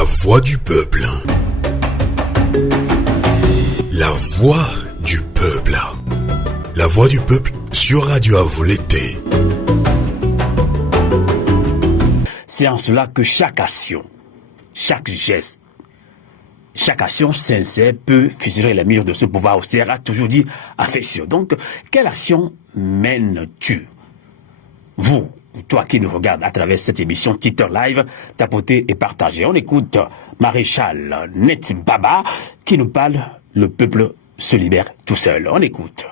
La voix du peuple. La voix du peuple. La voix du peuple sur Radio Avou l'été. C'est en cela que chaque action, chaque geste, chaque action sincère peut fissurer les murs de ce pouvoir austère, a toujours dit affection. Donc, quelle action mènes-tu? Vous, toi qui nous regardes à travers cette émission Twitter Live, tapoter et partager. On écoute Maréchal Net Baba qui nous parle « Le peuple se libère tout seul ». On écoute.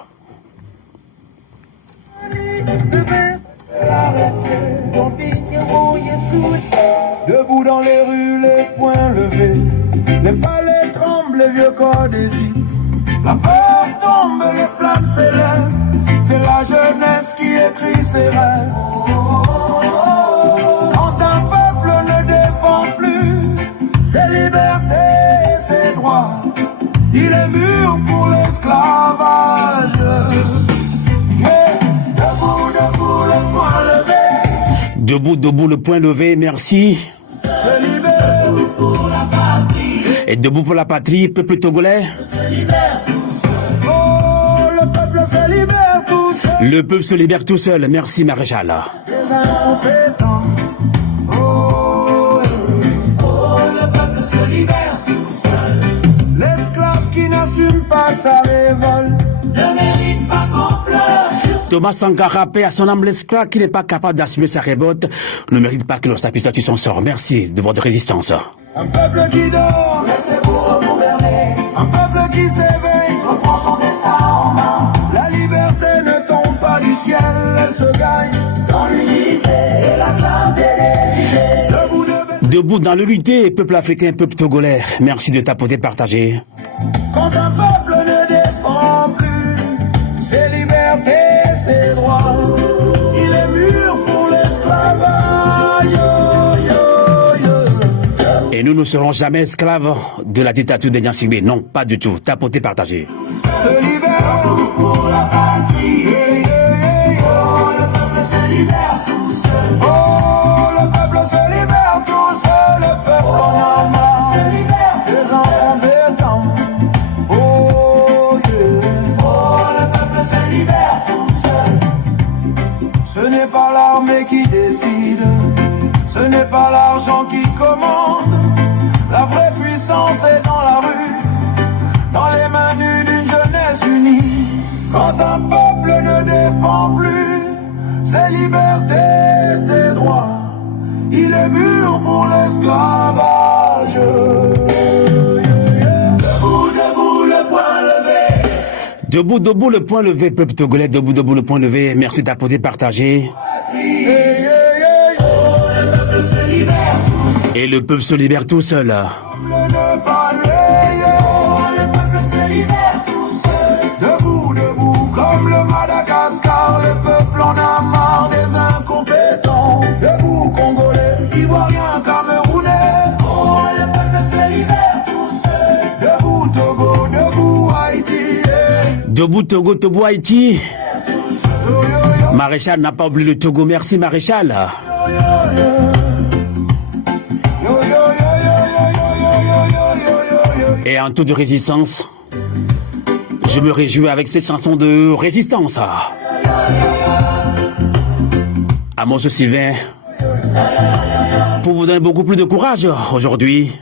Debout dans les rues, les poings levés, les palais tremblent, les vieux corps désirs. La peur tombe, les flammes s'élèvent, c'est la jeunesse qui écrit ses rêves. Quand un peuple ne défend plus ses libertés et ses droits, il est mûr pour l'esclavage. Debout, debout, le poing levé. Debout, debout, le poing levé, merci. Se libère pour la patrie. Et debout pour la patrie, peuple togolais. Se libère tout seul. Oh, le peuple se libère tout seul. Le peuple se libère tout seul, merci Maréchal. Les incompétents. Oh, le peuple se libère tout seul. L'esclave qui n'assume pas sa révolte ne mérite pas qu'on pleure. Thomas Sankara, paix à son âme, l'esclave qui n'est pas capable d'assumer sa révolte ne mérite pas que l'on s'appuie sur son sort. Merci de votre résistance. Un peuple qui dort, laissez-vous regouverner. Un peuple qui s'éveille, reprend son destin en main. La liberté ne tombe pas du ciel, elle se gagne dans l'unité et la clarté des idées. Debout dans l'unité, peuple africain, peuple togolais. Merci de tapoter, partager. Quand un peuple ne défend plus ses libertés, ses droits, il est mûr pour l'esclavage. Et nous ne serons jamais esclaves de la dictature de Nyansibé. Non, pas du tout. Tapoter, partager. Se libère pour la patrie. Oh, le peuple se libère tout seul. Oh, le peuple se libère tout seul. Le peuple en a marre. Se libère des incompétents. Oh, yeah. Oh, le peuple se libère tout seul. Ce n'est pas l'armée qui décide. Ce n'est pas l'argent qui commande. La vraie puissance est dans la rue, dans les mains nues d'une jeunesse unie. Quand un peuple ne défend plus ses libertés, ses droits, il est mûr pour l'esclavage. Debout, debout, le poing levé. Debout, debout, le point levé, peuple togolais. Debout, debout, le point levé. Merci d'apporter, partager. Et le peuple se libère tout seul. Le peuple se libère tout seul. Debout, debout, comme le Madagascar. Le peuple en a marre des incompétents. Debout, Congolais, Ivoiriens, Camerounais. Oh, le peuple se libère tout seul. Debout, Togo, debout, Haïti. Debout, Togo, Togo, Haïti. Maréchal n'a pas oublié le Togo. Merci, Maréchal. Et en toute résistance, je me réjouis avec cette chanson de résistance. Amos Sylvain, pour vous donner beaucoup plus de courage aujourd'hui,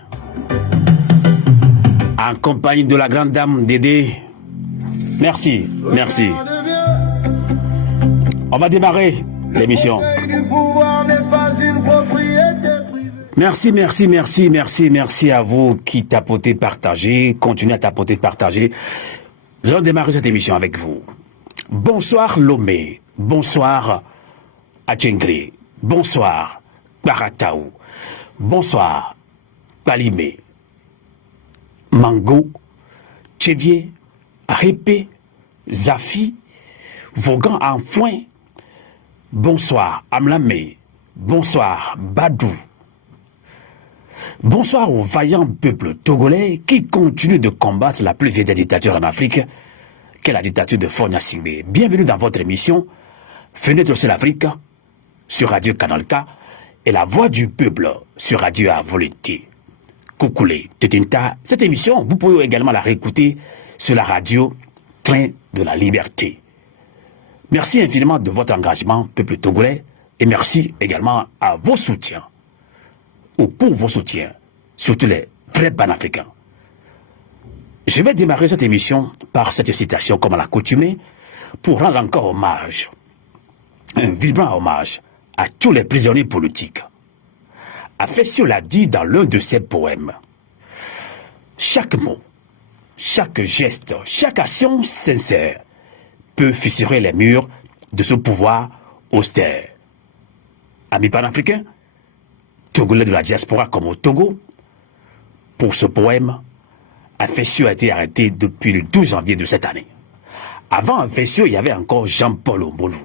en compagnie de la grande dame Dédé. Merci, merci. On va démarrer l'émission. Merci, merci, merci, merci, merci à vous qui tapotez, partagez, continuez à tapoter, partager. Nous allons démarrer cette émission avec vous. Bonsoir Lomé, bonsoir Atchengri, bonsoir Barataou, bonsoir Palimé, Mango, Tchevier, Arépé, Zafi, Vaughan en foin, bonsoir Amlamé, bonsoir Badou. Bonsoir au vaillant peuple togolais qui continue de combattre la plus vieille des dictatures en Afrique, qu'est la dictature de Faure Gnassingbé. Bienvenue dans votre émission Fenêtre sur l'Afrique sur Radio Canal K et la voix du peuple sur Radio Avou l'été. Koukoulé, Tetinta. Cette émission, vous pouvez également la réécouter sur la radio Train de la Liberté. Merci infiniment de votre engagement, peuple togolais, et merci également à vos soutiens, ou pour vos soutiens, surtout les vrais panafricains. Je vais démarrer cette émission par cette citation, comme à l'accoutumée, pour rendre encore hommage, un vibrant hommage, à tous les prisonniers politiques. Afessio l'a dit dans l'un de ses poèmes. Chaque mot, chaque geste, chaque action sincère peut fissurer les murs de ce pouvoir austère. Amis panafricains, Togolais de la diaspora comme au Togo, pour ce poème, Afessio a été arrêté depuis le 12 janvier de cette année. Avant Afessio, il y avait encore Jean-Paul Ombolu,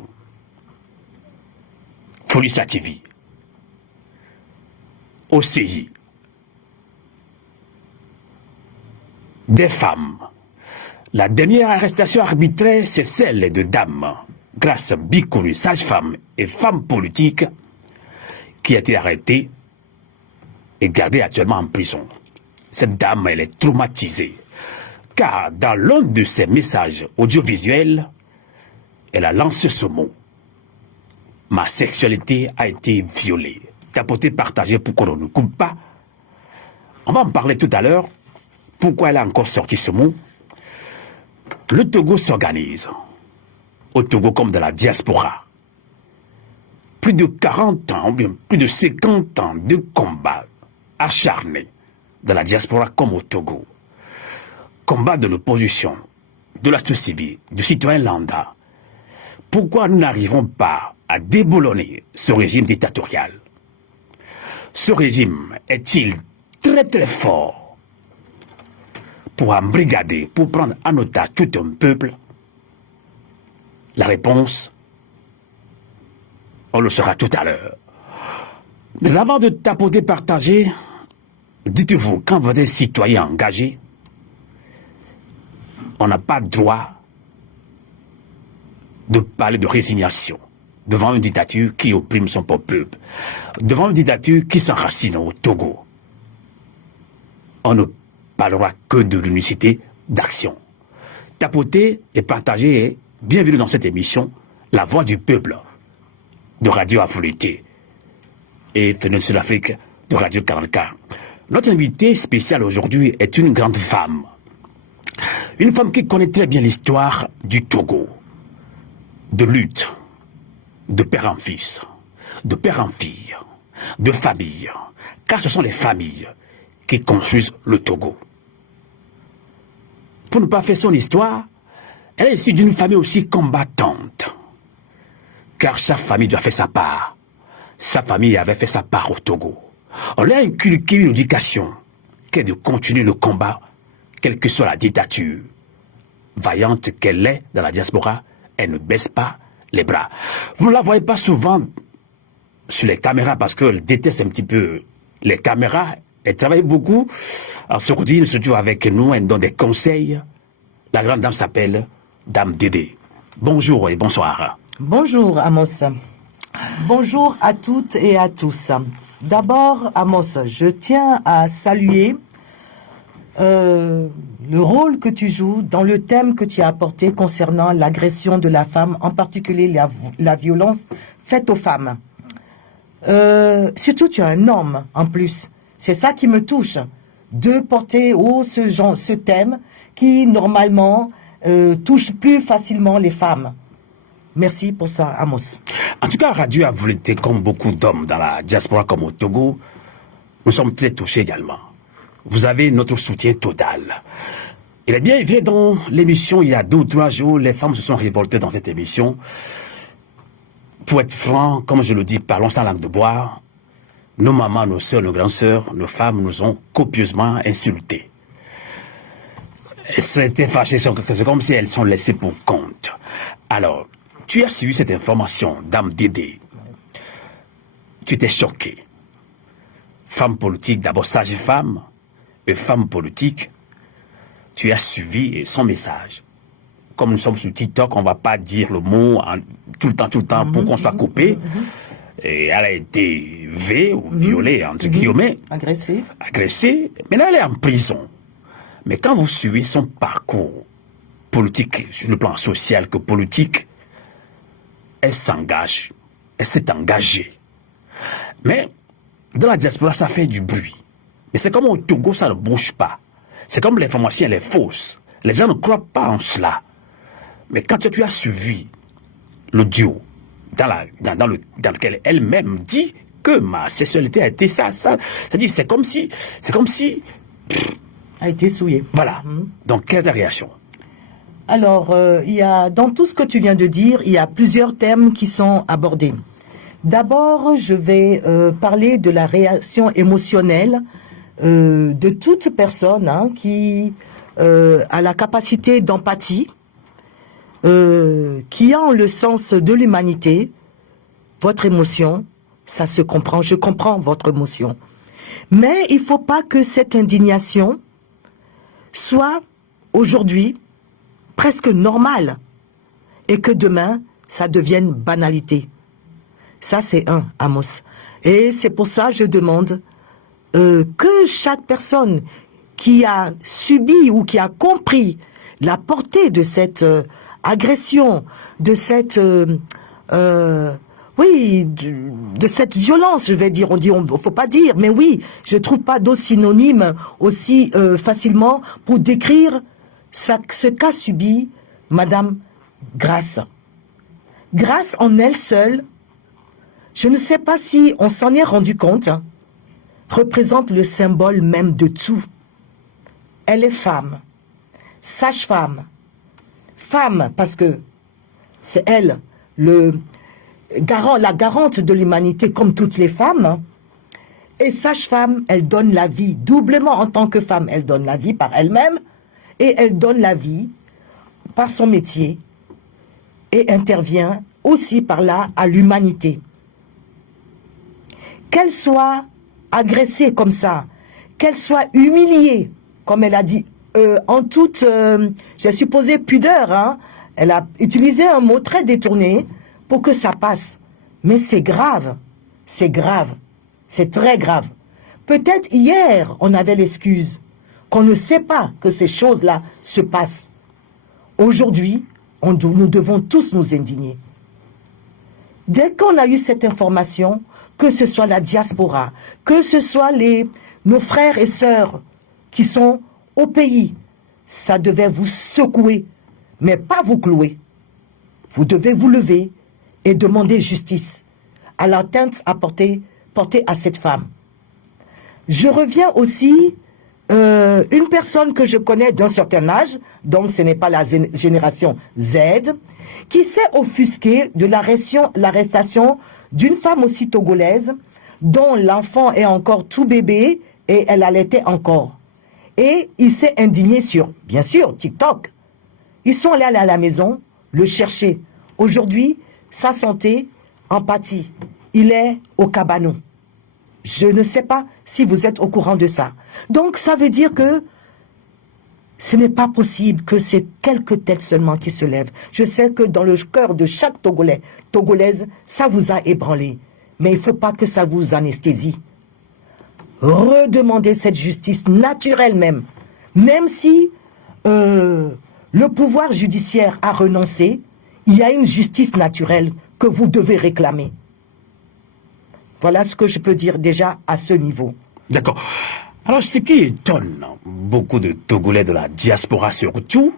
Folis Sativi, OCI, des femmes. La dernière arrestation arbitraire, c'est celle de dames, grâce Bikouni, sage-femme et femme politique, qui a été arrêtée et gardée actuellement en prison. Cette dame, elle est traumatisée, car dans l'un de ses messages audiovisuels, elle a lancé ce mot. Ma sexualité a été violée. Tapoté, partagé pour qu'on ne coupe pas. On va en parler tout à l'heure. Pourquoi elle a encore sorti ce mot? Le Togo s'organise. Au Togo comme dans la diaspora. Plus de 40 ans, ou bien plus de 50 ans de combats acharnés dans la diaspora comme au Togo. Combat de l'opposition, de la société civile, du citoyen lambda. Pourquoi nous n'arrivons pas à déboulonner ce régime dictatorial? Ce régime est-il très très fort pour embrigader, pour prendre en otage tout un peuple? La réponse, on le saura tout à l'heure. Mais avant de tapoter, partager, dites-vous, quand vous êtes citoyen engagé, on n'a pas droit de parler de résignation devant une dictature qui opprime son peuple, devant une dictature qui s'enracine au Togo. On ne parlera que de l'unicité d'action. Tapoter et partager, bienvenue dans cette émission, La Voix du Peuple, de Radio Affolité, et Fenêtre sur l'Afrique, de Radio 44. Notre invitée spéciale aujourd'hui est une grande femme. Une femme qui connaît très bien l'histoire du Togo, de lutte, de père en fils, de père en fille, de famille, car ce sont les familles qui construisent le Togo. Pour ne pas faire son histoire, elle est issue d'une famille aussi combattante, car chaque famille doit faire sa part. Sa famille avait fait sa part au Togo. On lui a inculqué une éducation qui est de continuer le combat, quelle que soit la dictature. Vaillante qu'elle est dans la diaspora, elle ne baisse pas les bras. Vous ne la voyez pas souvent sur les caméras parce qu'elle déteste un petit peu les caméras. Elle travaille beaucoup. En sourdine, surtout avec nous, elle donne des conseils. La grande dame s'appelle Dame Dédé. Bonjour et bonsoir. Bonjour Amos. Bonjour à toutes et à tous. D'abord, Amos, je tiens à saluer le rôle que tu joues dans le thème que tu as apporté concernant l'agression de la femme, en particulier la violence faite aux femmes. Surtout, tu es un homme en plus. C'est ça qui me touche, de porter haut ce thème qui, normalement, touche plus facilement les femmes. Merci pour ça, Amos. En tout cas, Radio Affolité, comme beaucoup d'hommes dans la diaspora comme au Togo, nous sommes très touchés également. Vous avez notre soutien total. Il est bien évident, dans l'émission, il y a 2 ou 3 jours, les femmes se sont révoltées dans cette émission. Pour être franc, comme je le dis, parlons sans langue de bois, nos mamans, nos soeurs, nos grands-sœurs, nos femmes nous ont copieusement insultés. Elles sont été fâchées, c'est comme si elles sont laissées pour compte. Alors, tu as suivi cette information, Dame Dédé. Tu étais choquée. Femme politique, d'abord sage-femme, et femme politique, tu as suivi son message. Comme nous sommes sur TikTok, on ne va pas dire le mot tout le temps pour qu'on soit coupé. Et elle a été violée, entre guillemets, agressée. Maintenant, elle est en prison. Mais quand vous suivez son parcours politique, sur le plan social que politique, elle s'engage. Elle s'est engagée. Mais dans la diaspora, ça fait du bruit. Mais c'est comme au Togo, ça ne bouge pas. C'est comme l'information, elle est fausse. Les gens ne croient pas en cela. Mais quand tu as suivi l'audio dans lequel elle-même dit que ma sexualité a été ça, c'est-à-dire c'est comme si a été souillée. Voilà. Donc quelle est ta réaction? Alors, il y a dans tout ce que tu viens de dire, il y a plusieurs thèmes qui sont abordés. D'abord, je vais parler de la réaction émotionnelle de toute personne qui a la capacité d'empathie, qui a le sens de l'humanité. Votre émotion, ça se comprend, je comprends votre émotion. Mais il ne faut pas que cette indignation soit aujourd'hui presque normale et que demain, ça devienne banalité. Ça, c'est Amos. Et c'est pour ça que je demande que chaque personne qui a subi ou qui a compris la portée de cette agression, de cette de cette violence, je vais dire, faut pas dire, mais oui, je trouve pas d'autres synonymes aussi facilement pour décrire ce qu'a subi Madame Grace. Grace en elle seule, je ne sais pas si on s'en est rendu compte, représente le symbole même de tout. Elle est femme, sage-femme, femme parce que c'est elle la garante de l'humanité comme toutes les femmes. Et sage-femme, elle donne la vie doublement en tant que femme. Elle donne la vie par elle-même et elle donne la vie par son métier et intervient aussi par là à l'humanité. Qu'elle soit agressée comme ça, qu'elle soit humiliée, comme elle a dit, en toute, j'ai supposé pudeur, elle a utilisé un mot très détourné pour que ça passe. Mais c'est grave, c'est très grave. Peut-être hier, on avait l'excuse qu'on ne sait pas que ces choses-là se passent. Aujourd'hui, nous devons tous nous indigner. Dès qu'on a eu cette information, que ce soit la diaspora, que ce soit nos frères et sœurs qui sont au pays, ça devait vous secouer, mais pas vous clouer. Vous devez vous lever et demander justice à l'atteinte portée à cette femme. Je reviens aussi, une personne que je connais d'un certain âge, donc ce n'est pas la génération Z, qui s'est offusquée de l'arrestation d'une femme aussi togolaise, dont l'enfant est encore tout bébé et elle allaitait encore. Et il s'est indigné sur, bien sûr, TikTok. Ils sont allés à la maison, le chercher. Aujourd'hui, sa santé en pâtit. Il est au cabanon. Je ne sais pas si vous êtes au courant de ça. Donc, ça veut dire que ce n'est pas possible que c'est quelques têtes seulement qui se lèvent. Je sais que dans le cœur de chaque Togolais, Togolaise, ça vous a ébranlé. Mais il ne faut pas que ça vous anesthésie. Redemandez cette justice naturelle même. Même si le pouvoir judiciaire a renoncé, il y a une justice naturelle que vous devez réclamer. Voilà ce que je peux dire déjà à ce niveau. D'accord. Alors, ce qui étonne beaucoup de Togolais de la diaspora surtout,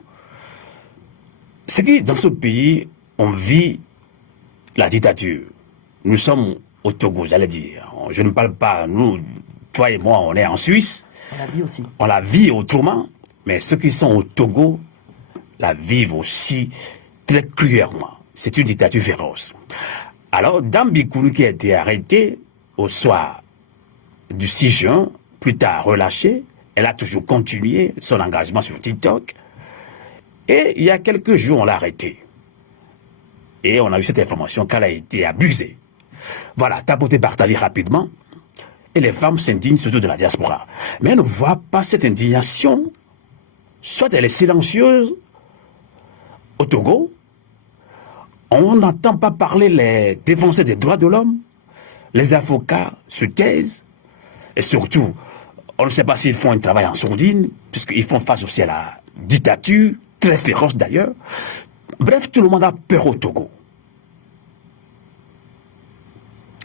c'est que dans ce pays, on vit la dictature. Nous sommes au Togo, j'allais dire. Je ne parle pas, nous, toi et moi, on est en Suisse. On la vit aussi. On la vit autrement, mais ceux qui sont au Togo la vivent aussi très cruellement. C'est une dictature féroce. Alors, Dame Bikoulou qui a été arrêtée au soir du 6 juin, plus tard relâchée, elle a toujours continué son engagement sur TikTok. Et il y a quelques jours, on l'a arrêtée. Et on a eu cette information qu'elle a été abusée. Voilà, t'as beau te partager rapidement. Et les femmes s'indignent surtout de la diaspora. Mais elles ne voient pas cette indignation. Soit elle est silencieuse au Togo. On n'entend pas parler les défenseurs des droits de l'homme. les avocats se taisent, et surtout, on ne sait pas s'ils font un travail en sourdine, puisqu'ils font face aussi à la dictature, très féroce d'ailleurs. Bref, tout le monde a peur au Togo.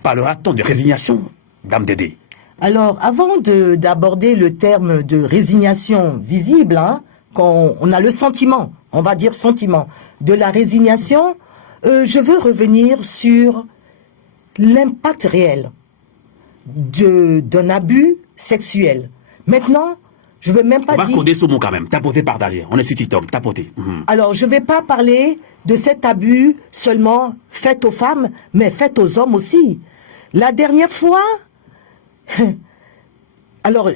Parlera-t-on de résignation, Dame Dédé? Alors, avant d'aborder le terme de résignation visible, hein, on a le sentiment, on va dire sentiment, de la résignation, je veux revenir sur l'impact réel d'un abus sexuel. Maintenant, je ne veux même pas dire... On va coder ce mot quand même, tapoter, partager. On est sur TikTok, tapoter. Alors, je ne vais pas parler de cet abus seulement fait aux femmes, mais fait aux hommes aussi. La dernière fois, alors,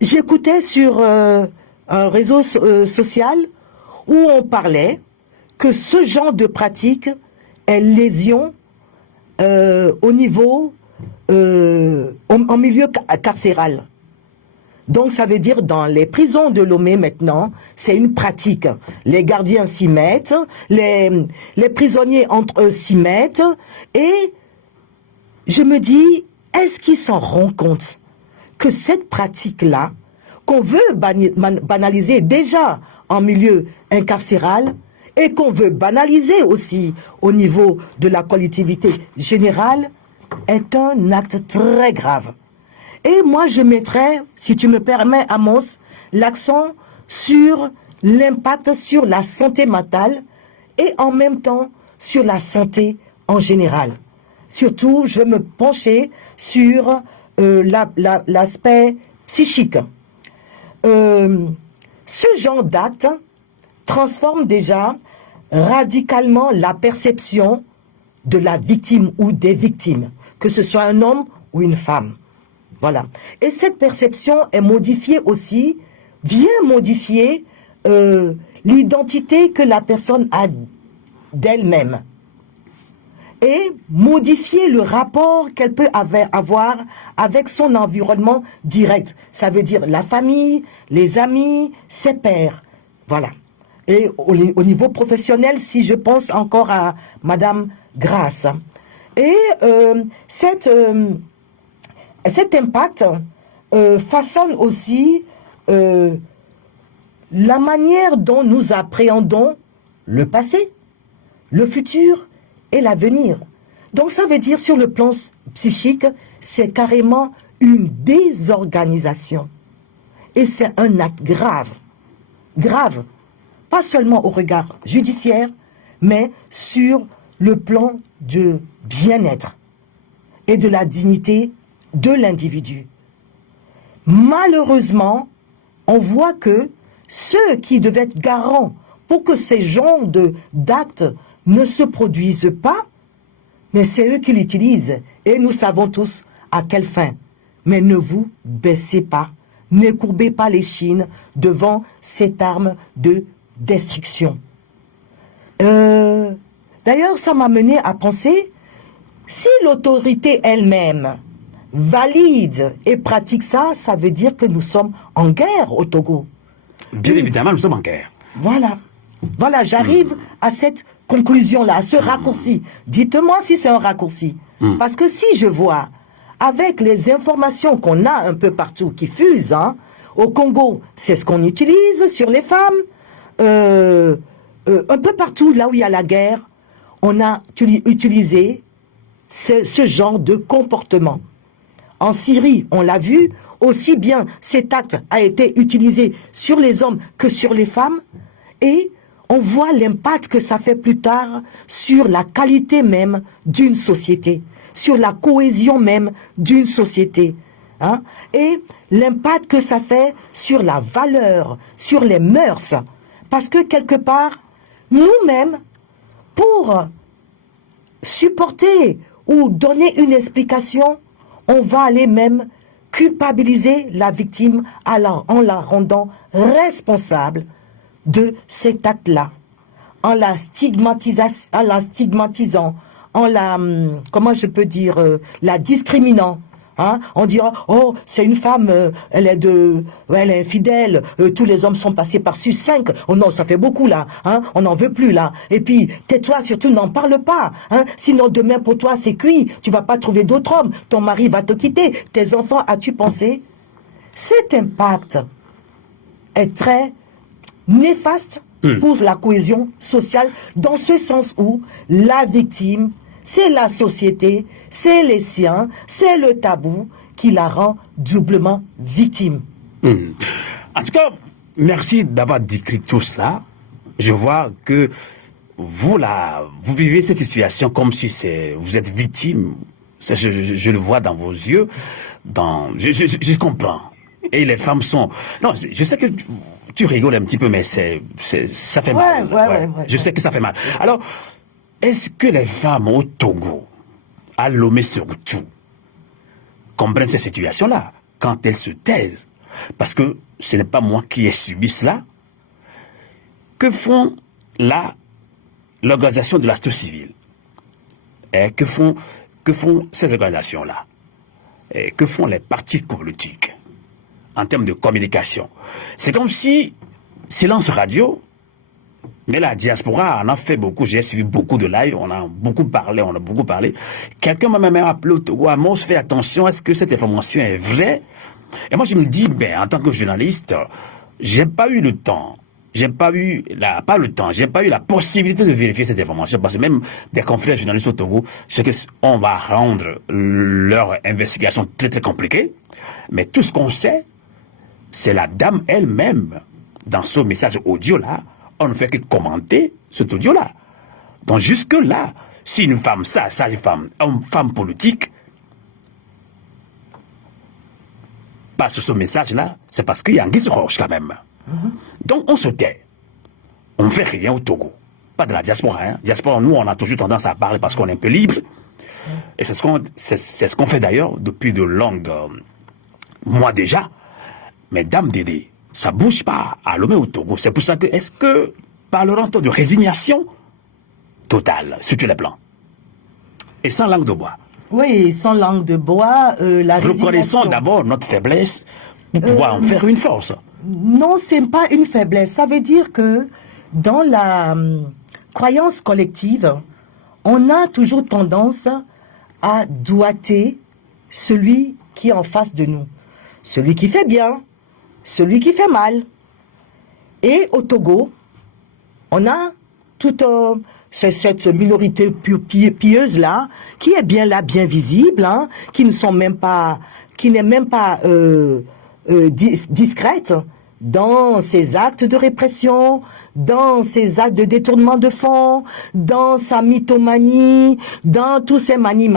j'écoutais sur un réseau social où on parlait que ce genre de pratique est lésion au niveau, en milieu carcéral. Donc, ça veut dire dans les prisons de Lomé maintenant, c'est une pratique. Les gardiens s'y mettent, les prisonniers entre eux s'y mettent, et je me dis, est-ce qu'ils s'en rendent compte que cette pratique-là, qu'on veut banaliser déjà en milieu incarcéral, et qu'on veut banaliser aussi au niveau de la collectivité générale, est un acte très grave. Et moi, je mettrais, si tu me permets, Amos, l'accent sur l'impact sur la santé mentale et en même temps sur la santé en général. Surtout, je vais me pencher sur l'aspect psychique. Ce genre d'acte transforme déjà radicalement la perception de la victime ou des victimes, que ce soit un homme ou une femme. Voilà. Et cette perception est modifiée aussi, vient modifier l'identité que la personne a d'elle-même. Et modifier le rapport qu'elle peut avoir avec son environnement direct. Ça veut dire la famille, les amis, ses pairs. Voilà. Et au niveau professionnel, si je pense encore à Madame Grasse. Et cet impact façonne aussi la manière dont nous appréhendons le passé, le futur et l'avenir. Donc ça veut dire sur le plan psychique, c'est carrément une désorganisation. Et c'est un acte grave, grave, pas seulement au regard judiciaire, mais sur le plan de bien-être et de la dignité de l'individu. Malheureusement, on voit que ceux qui devaient être garants pour que ces genres d'actes ne se produisent pas, mais c'est eux qui l'utilisent. Et nous savons tous à quelle fin. Mais ne vous baissez pas, ne courbez pas l'échine devant cette arme de destruction. D'ailleurs, ça m'a mené à penser, si l'autorité elle-même valide et pratique ça, ça veut dire que nous sommes en guerre au Togo. Bien évidemment, nous sommes en guerre. Voilà. Voilà, j'arrive à cette conclusion-là, à ce raccourci. Dites-moi si c'est un raccourci. Parce que si je vois, avec les informations qu'on a un peu partout, qui fusent, hein, au Congo, c'est ce qu'on utilise sur les femmes, un peu partout, là où il y a la guerre, on a utilisé ce genre de comportement. En Syrie, on l'a vu, aussi bien cet acte a été utilisé sur les hommes que sur les femmes, et on voit l'impact que ça fait plus tard sur la qualité même d'une société, sur la cohésion même d'une société, hein, et l'impact que ça fait sur la valeur, sur les mœurs, parce que quelque part, nous-mêmes, pour supporter ou donner une explication, on va aller même culpabiliser la victime en la rendant responsable de cet acte-là, en la stigmatisant, en la, comment je peux dire, la discriminant, Hein? On dira, oh, c'est une femme, elle est infidèle, tous les hommes sont passés par-dessus 5. Oh non, ça fait beaucoup là, hein? On n'en veut plus là. Et puis, tais-toi, surtout, n'en parle pas. Hein? Sinon, demain pour toi, c'est cuit. Tu vas pas trouver d'autres hommes. Ton mari va te quitter. Tes enfants, as-tu pensé? Cet impact est très néfaste pour la cohésion sociale, dans ce sens où la victime, c'est la société, c'est les siens, c'est le tabou qui la rend doublement victime. En tout cas, merci d'avoir décrit tout cela. Je vois que vous vivez cette situation comme si vous êtes victime. Je le vois dans vos yeux. Je comprends. Et les femmes sont... Non, je sais que tu rigoles un petit peu, mais ça fait mal. Ouais. Je sais que ça fait mal. Alors, est-ce que les femmes au Togo, à Lomé surtout, comprennent ces situations-là quand elles se taisent? Parce que ce n'est pas moi qui ai subi cela. Que font l'organisation de la société civile? Et que font ces organisations-là? Et que font les partis politiques en termes de communication? C'est comme si silence radio. Mais la diaspora en a fait beaucoup. J'ai suivi beaucoup de live. On a beaucoup parlé. Quelqu'un m'a même appelé au Togo. Amos, fais attention. Est-ce que cette information est vraie? Et moi, je me dis, en tant que journaliste, j'ai pas eu le temps. J'ai pas eu la possibilité de vérifier cette information. Parce que même des confrères journalistes au Togo, je sais qu'on va rendre leur investigation très, très compliquée. Mais tout ce qu'on sait, c'est la dame elle-même, dans ce message audio-là, on ne fait que commenter cet audio-là. Donc jusque-là, si une femme, une femme politique, passe ce message-là, c'est parce qu'il y a un guise roche quand même. Donc on se tait. On ne fait rien au Togo. Pas de la diaspora. Hein. Diaspora, nous, on a toujours tendance à parler parce qu'on est un peu libre. Et c'est ce qu'on fait d'ailleurs depuis de longues mois déjà. Mais dame Dédé, ça ne bouge pas à Lomé au Togo. C'est pour ça que, est-ce que parleront-on de résignation totale sur tous les plans? Et sans langue de bois. Oui, sans langue de bois, la résignation... Reconnaissons d'abord notre faiblesse pour pouvoir en faire une force. Non, ce n'est pas une faiblesse. Ça veut dire que dans la croyance collective, on a toujours tendance à doiter celui qui est en face de nous. Celui qui fait bien, celui qui fait mal. Et au Togo, on a toute cette minorité pieuse-là, qui est bien là, bien visible, hein, qui n'est même pas discrète dans ses actes de répression, dans ses actes de détournement de fonds, dans sa mythomanie, dans tous ces mani.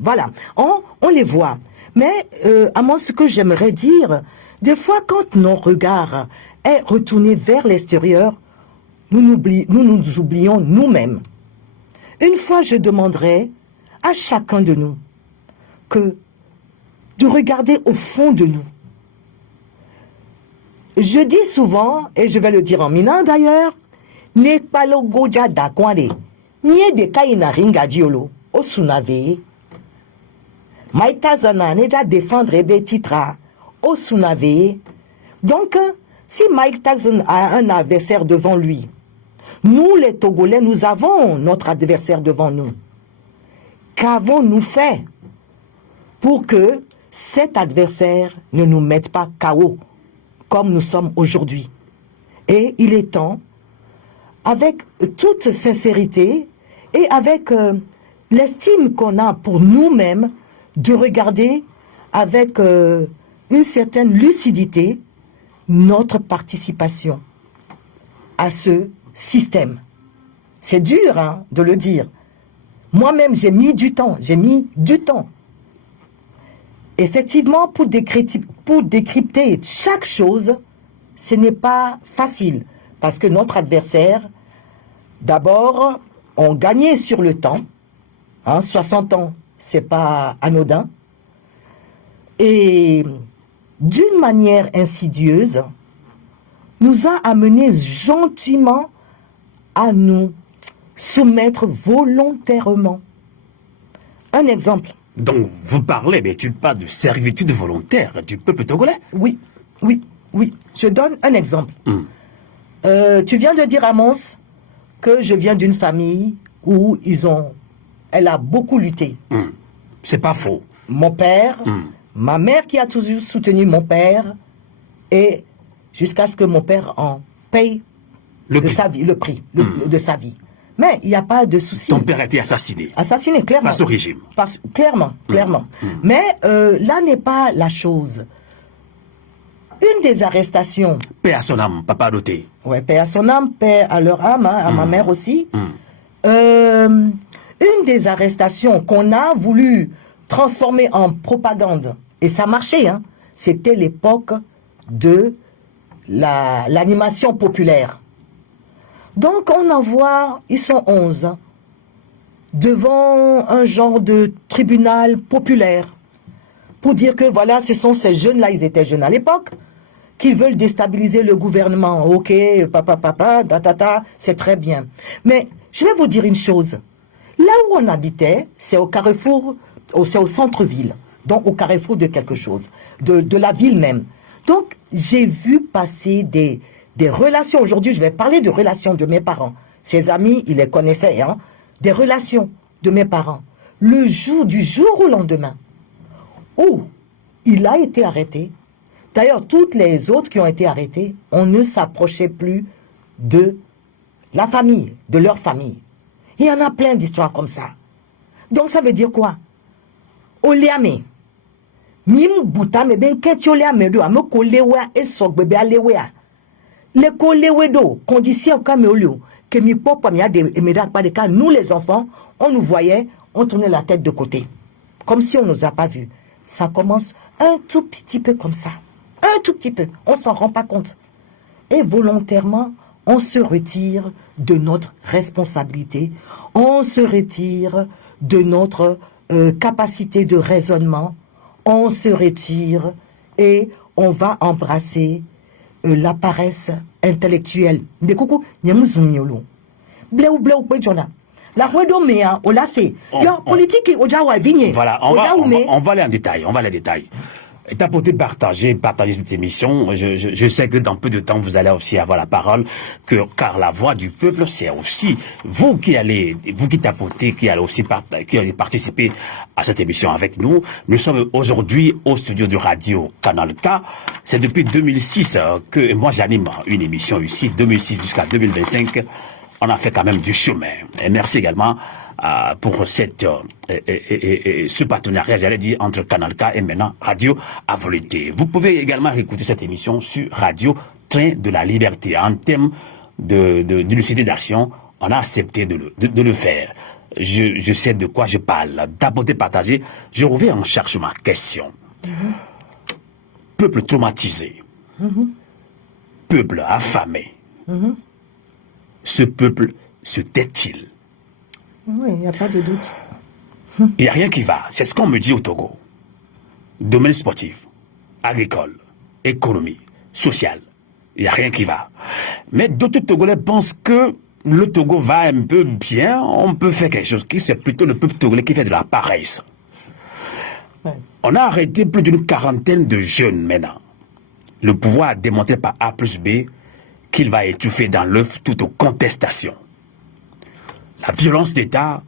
Voilà, on les voit. Mais à moi, ce que j'aimerais dire, des fois, quand nos regards est retourné vers l'extérieur, nous nous oublions nous-mêmes. Une fois, je demanderai à chacun de nous de regarder au fond de nous. Je dis souvent, et je vais le dire en minant d'ailleurs, ne palo goja da kwande, nie de kaina ringa diolo, o sunave. Maïta zana neja défendre ebe titra, au sunave. Donc, si Mike Tyson a un adversaire devant lui, nous les Togolais, nous avons notre adversaire devant nous. Qu'avons-nous fait pour que cet adversaire ne nous mette pas KO comme nous sommes aujourd'hui? Et il est temps, avec toute sincérité et avec l'estime qu'on a pour nous-mêmes, de regarder avec une certaine lucidité notre participation à ce système. C'est dur hein, de le dire. Moi-même, j'ai mis du temps. Effectivement, pour décrypter chaque chose, ce n'est pas facile. Parce que notre adversaire, d'abord, ont gagné sur le temps. 60 ans, c'est pas anodin. Et d'une manière insidieuse, nous a amenés gentiment à nous soumettre volontairement. Un exemple, Donc, vous parlez, mais tu parles de servitude volontaire du peuple togolais. Oui, oui, oui. Je donne un exemple. Tu viens de dire à Mons que je viens d'une famille où elle a beaucoup lutté. C'est pas faux. Mon père, ma mère qui a toujours soutenu mon père, et jusqu'à ce que mon père en paye Le de prix. sa vie, le prix de sa vie. Mais il n'y a pas de souci. Ton père a été assassiné. Assassiné, clairement. Par ce régime. Clairement. Mais là n'est pas la chose. Une des arrestations, Paix à son âme, papa doté. ouais, paix à son âme, paix à leur âme, hein, à ma mère aussi. Une des arrestations qu'on a voulu transformer en propagande, et ça marchait, hein, c'était l'époque de l'animation populaire. Donc on en voit, ils sont 11, devant un genre de tribunal populaire, pour dire que voilà, ce sont ces jeunes-là, ils étaient jeunes à l'époque, qui veulent déstabiliser le gouvernement. Ok, papa, c'est très bien. Mais je vais vous dire une chose. Là où on habitait, c'est au carrefour, c'est au centre-ville, donc au carrefour de quelque chose, de la ville même. Donc j'ai vu passer des relations. Aujourd'hui, je vais parler de relations de mes parents. Ses amis, ils les connaissaient, hein. Des relations de mes parents. Du jour au lendemain, où il a été arrêté. D'ailleurs, toutes les autres qui ont été arrêtés, on ne s'approchait plus de la famille, de leur famille. Il y en a plein d'histoires comme ça. Donc ça veut dire quoi? Oleame. Mim boutame ben keti oleame do ame kolewa e sogbebe alewea. Le kolewe do condition comme olio que mi papa mi a de emeda pas de cas nous les enfants, on nous voyait, on tournait la tête de côté comme si on nous a pas vus. Ça commence un tout petit peu comme ça. Un tout petit peu, on s'en rend pas compte. Et volontairement, on se retire de notre responsabilité, on se retire de notre capacité de raisonnement, on se retire et on va embrasser la paresse intellectuelle. De coucou, nyamuzuniolo. Bleu pejona. La redomea, ola c'est. Politique ojawa vigne. Voilà, on va aller en détail, Et t'as pour partager cette émission. Je sais que dans peu de temps, vous allez aussi avoir la parole, car la voix du peuple, c'est aussi vous qui tapotez, qui allez participer à cette émission avec nous. Nous sommes aujourd'hui au studio de radio Canal K. C'est depuis 2006 que moi j'anime une émission ici, 2006 jusqu'à 2025. On a fait quand même du chemin. Et merci également pour ce partenariat, j'allais dire, entre Canal K et maintenant Radio à volonté. Vous pouvez également écouter cette émission sur Radio Train de la Liberté. En termes d'unicité d'action, on a accepté de le faire. Je sais de quoi je parle. D'apporter, partager. Je reviens, on cherche ma question. Peuple traumatisé. Peuple affamé. Ce peuple se tait-il? Oui, il n'y a pas de doute. Il n'y a rien qui va. C'est ce qu'on me dit au Togo. Domaine sportif, agricole, économie, social. Il n'y a rien qui va. Mais d'autres Togolais pensent que le Togo va un peu bien. On peut faire quelque chose. C'est plutôt le peuple togolais qui fait de la paresse. Ouais. On a arrêté plus d'une quarantaine de jeunes maintenant. Le pouvoir a démontré par A plus B qu'il va étouffer dans l'œuf toute contestation. La violence d'État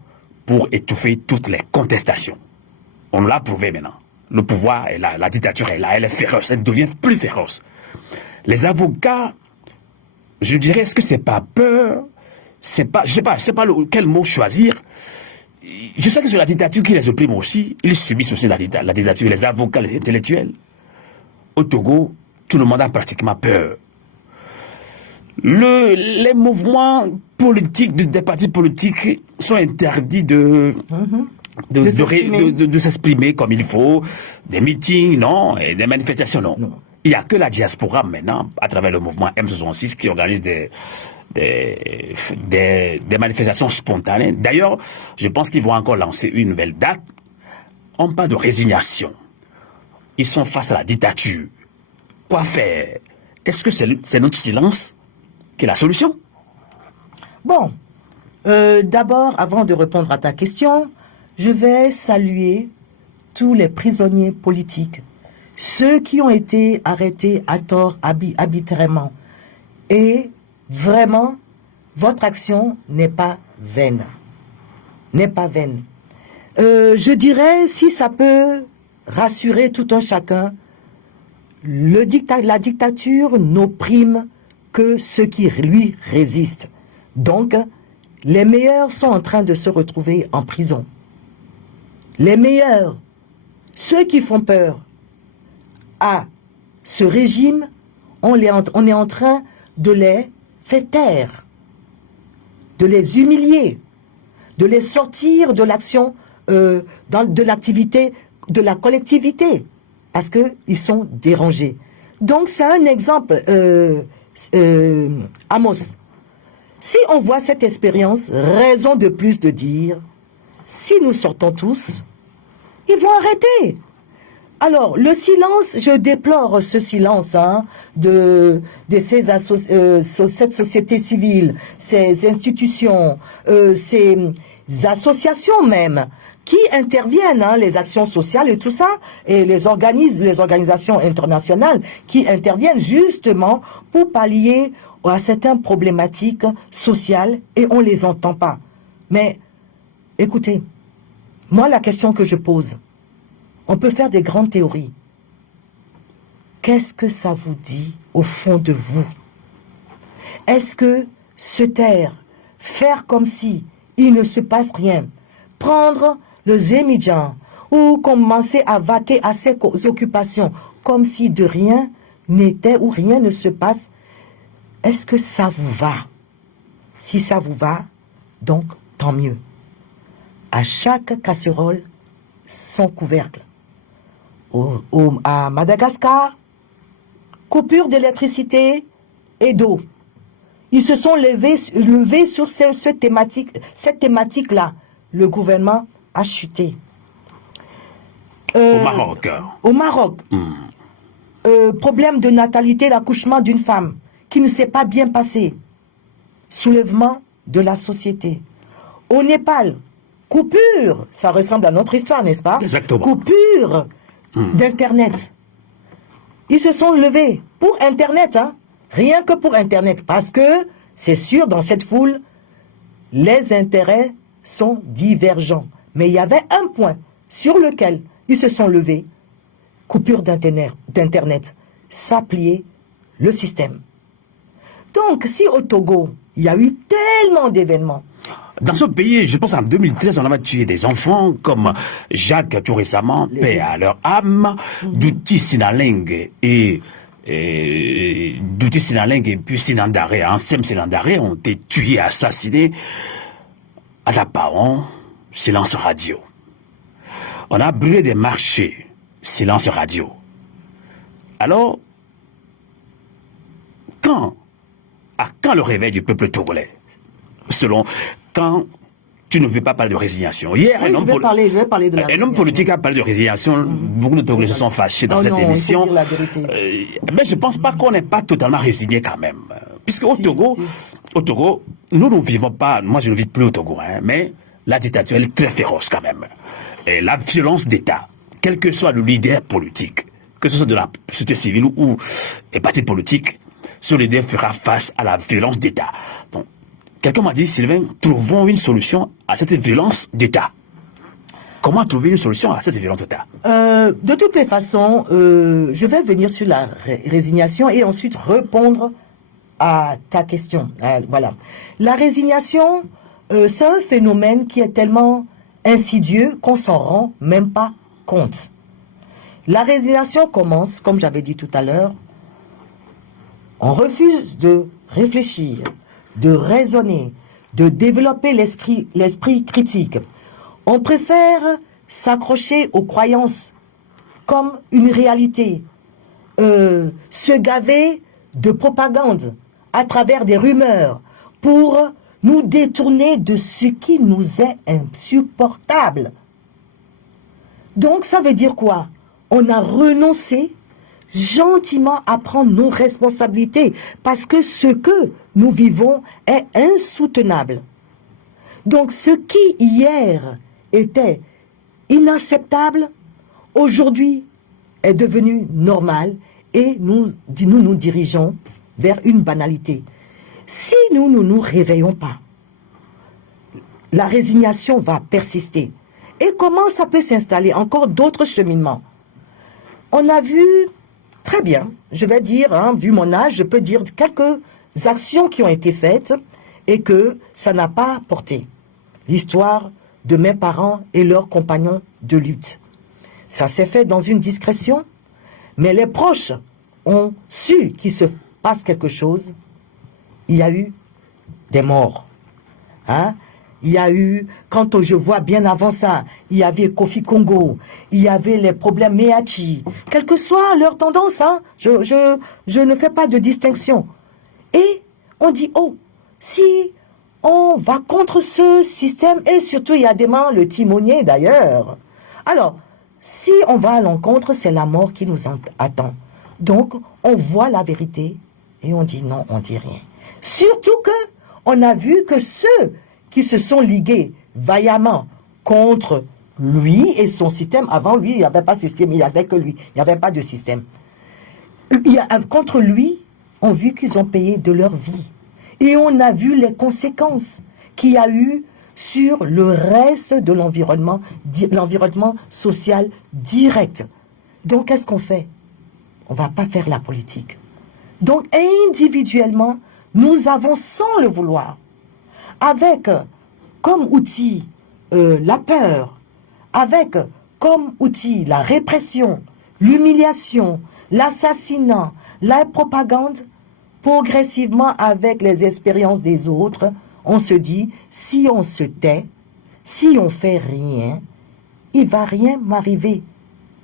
pour étouffer toutes les contestations. On l'a prouvé maintenant. Le pouvoir est là, la dictature est là, elle est féroce, elle devient plus féroce. Les avocats, je dirais, est-ce que c'est pas peur? Je sais pas quel mot choisir. Je sais que c'est la dictature qui les opprime aussi. Ils subissent aussi la dictature, les avocats, les intellectuels. Au Togo, tout le monde a pratiquement peur. Les mouvements politiques, des partis politiques sont interdits de s'exprimer comme il faut, des meetings, non, et des manifestations, non. Il n'y a que la diaspora maintenant, à travers le mouvement M66, qui organise des manifestations spontanées. D'ailleurs, je pense qu'ils vont encore lancer une nouvelle date. On parle de résignation. Ils sont face à la dictature. Quoi faire? Est-ce que c'est notre silence qui est la solution? Bon, d'abord, avant de répondre à ta question, je vais saluer tous les prisonniers politiques, ceux qui ont été arrêtés à tort arbitrairement. Et vraiment, votre action n'est pas vaine. N'est pas vaine. Je dirais, si ça peut rassurer tout un chacun, la dictature n'opprime que ceux qui lui résistent. Donc, les meilleurs sont en train de se retrouver en prison. Les meilleurs, ceux qui font peur à ce régime, on est en train de les faire taire, de les humilier, de les sortir de l'action, de l'activité, de la collectivité, parce qu'ils sont dérangés. Donc c'est un exemple, Amos. Si on voit cette expérience, raison de plus de dire, si nous sortons tous, ils vont arrêter. Alors, le silence, je déplore ce silence de cette société civile, ces institutions, ces associations même, qui interviennent, les actions sociales et tout ça, et les organisations internationales qui interviennent justement pour pallier à certaines problématiques sociales, et on ne les entend pas. Mais, écoutez, moi, la question que je pose, on peut faire des grandes théories. Qu'est-ce que ça vous dit au fond de vous? Est-ce que se taire, faire comme si il ne se passe rien, prendre le Zémidjan ou commencer à vaquer à ses occupations comme si de rien n'était ou rien ne se passe, est-ce que ça vous va? Si ça vous va, donc tant mieux. À chaque casserole, son couvercle. À Madagascar, coupure d'électricité et d'eau. Ils se sont levés sur cette thématique-là. Le gouvernement a chuté. Au Maroc. Au Maroc. Problème de natalité, l'accouchement d'une femme qui ne s'est pas bien passé. Soulèvement de la société. Au Népal, coupure, ça ressemble à notre histoire, n'est-ce pas? Exactement. Coupure d'Internet. Ils se sont levés pour Internet, rien que pour Internet, parce que, c'est sûr, dans cette foule, les intérêts sont divergents. Mais il y avait un point sur lequel ils se sont levés, coupure d'Internet, s'applier le système. Donc, si au Togo, il y a eu tellement d'événements, dans ce pays, je pense en 2013, on avait tué des enfants comme Jacques tout récemment, paix à leur âme, Duti Sinaling et Duti Sinaling et puis Sinandare, Ansem Sinandare ont été tués, assassinés à la Paon, silence radio. On a brûlé des marchés, silence radio. Alors, quand le réveil du peuple togolais, selon quand tu ne veux pas parler de résignation. Hier, oui, je vais parler de la un homme politique a parlé de résignation. Beaucoup de Togolais se sont fâchés dans cette émission. Mais je ne pense pas qu'on n'est pas totalement résigné quand même. Puisque au Togo, nous ne vivons pas, moi je ne vis plus au Togo, mais la dictature est très féroce quand même. Et la violence d'État, quel que soit le leader politique, que ce soit de la société civile ou des partis politiques, ce leader fera face à la violence d'État. Donc, quelqu'un m'a dit, Sylvain, trouvons une solution à cette violence d'État. Comment trouver une solution à cette violence d'État? De toutes les façons, je vais venir sur la résignation et ensuite répondre à ta question. Voilà. La résignation, c'est un phénomène qui est tellement insidieux qu'on s'en rend même pas compte. La résignation commence, comme j'avais dit tout à l'heure, on refuse de réfléchir, de raisonner, de développer l'esprit critique. On préfère s'accrocher aux croyances comme une réalité, se gaver de propagande à travers des rumeurs pour nous détourner de ce qui nous est insupportable. Donc ça veut dire quoi? On a renoncé gentiment à prendre nos responsabilités parce que ce que nous vivons est insoutenable. Donc ce qui hier était inacceptable, aujourd'hui est devenu normal et nous dirigeons vers une banalité. Si nous ne nous réveillons pas, la résignation va persister. Et comment ça peut s'installer? Encore d'autres cheminements. On a vu, très bien, je vais dire, vu mon âge, je peux dire quelques actions qui ont été faites et que ça n'a pas porté. L'histoire de mes parents et leurs compagnons de lutte. Ça s'est fait dans une discrétion, mais les proches ont su qu'il se passe quelque chose. Il y a eu des morts. Il y a eu, quand je vois bien avant ça, il y avait Kofi Congo, il y avait les problèmes Meachi, quelle que soit leur tendance, je ne fais pas de distinction. Et on dit, si on va contre ce système, et surtout il y a des mains, le timonier d'ailleurs. Alors, si on va à l'encontre, c'est la mort qui nous attend. Donc, on voit la vérité et on dit non, on dit rien. Surtout que on a vu que ceux qui se sont ligués vaillamment contre lui et son système, avant lui, il n'y avait pas de système, il n'y avait que lui, il n'y avait pas de système. Contre lui, on a vu qu'ils ont payé de leur vie. Et on a vu les conséquences qu'il y a eu sur le reste de l'environnement social direct. Donc, qu'est-ce qu'on fait? On ne va pas faire la politique. Donc, individuellement, nous avons, sans le vouloir, avec comme outil la peur, avec comme outil la répression, l'humiliation, l'assassinat, la propagande, progressivement avec les expériences des autres, on se dit, si on se tait, si on fait rien, il ne va rien m'arriver.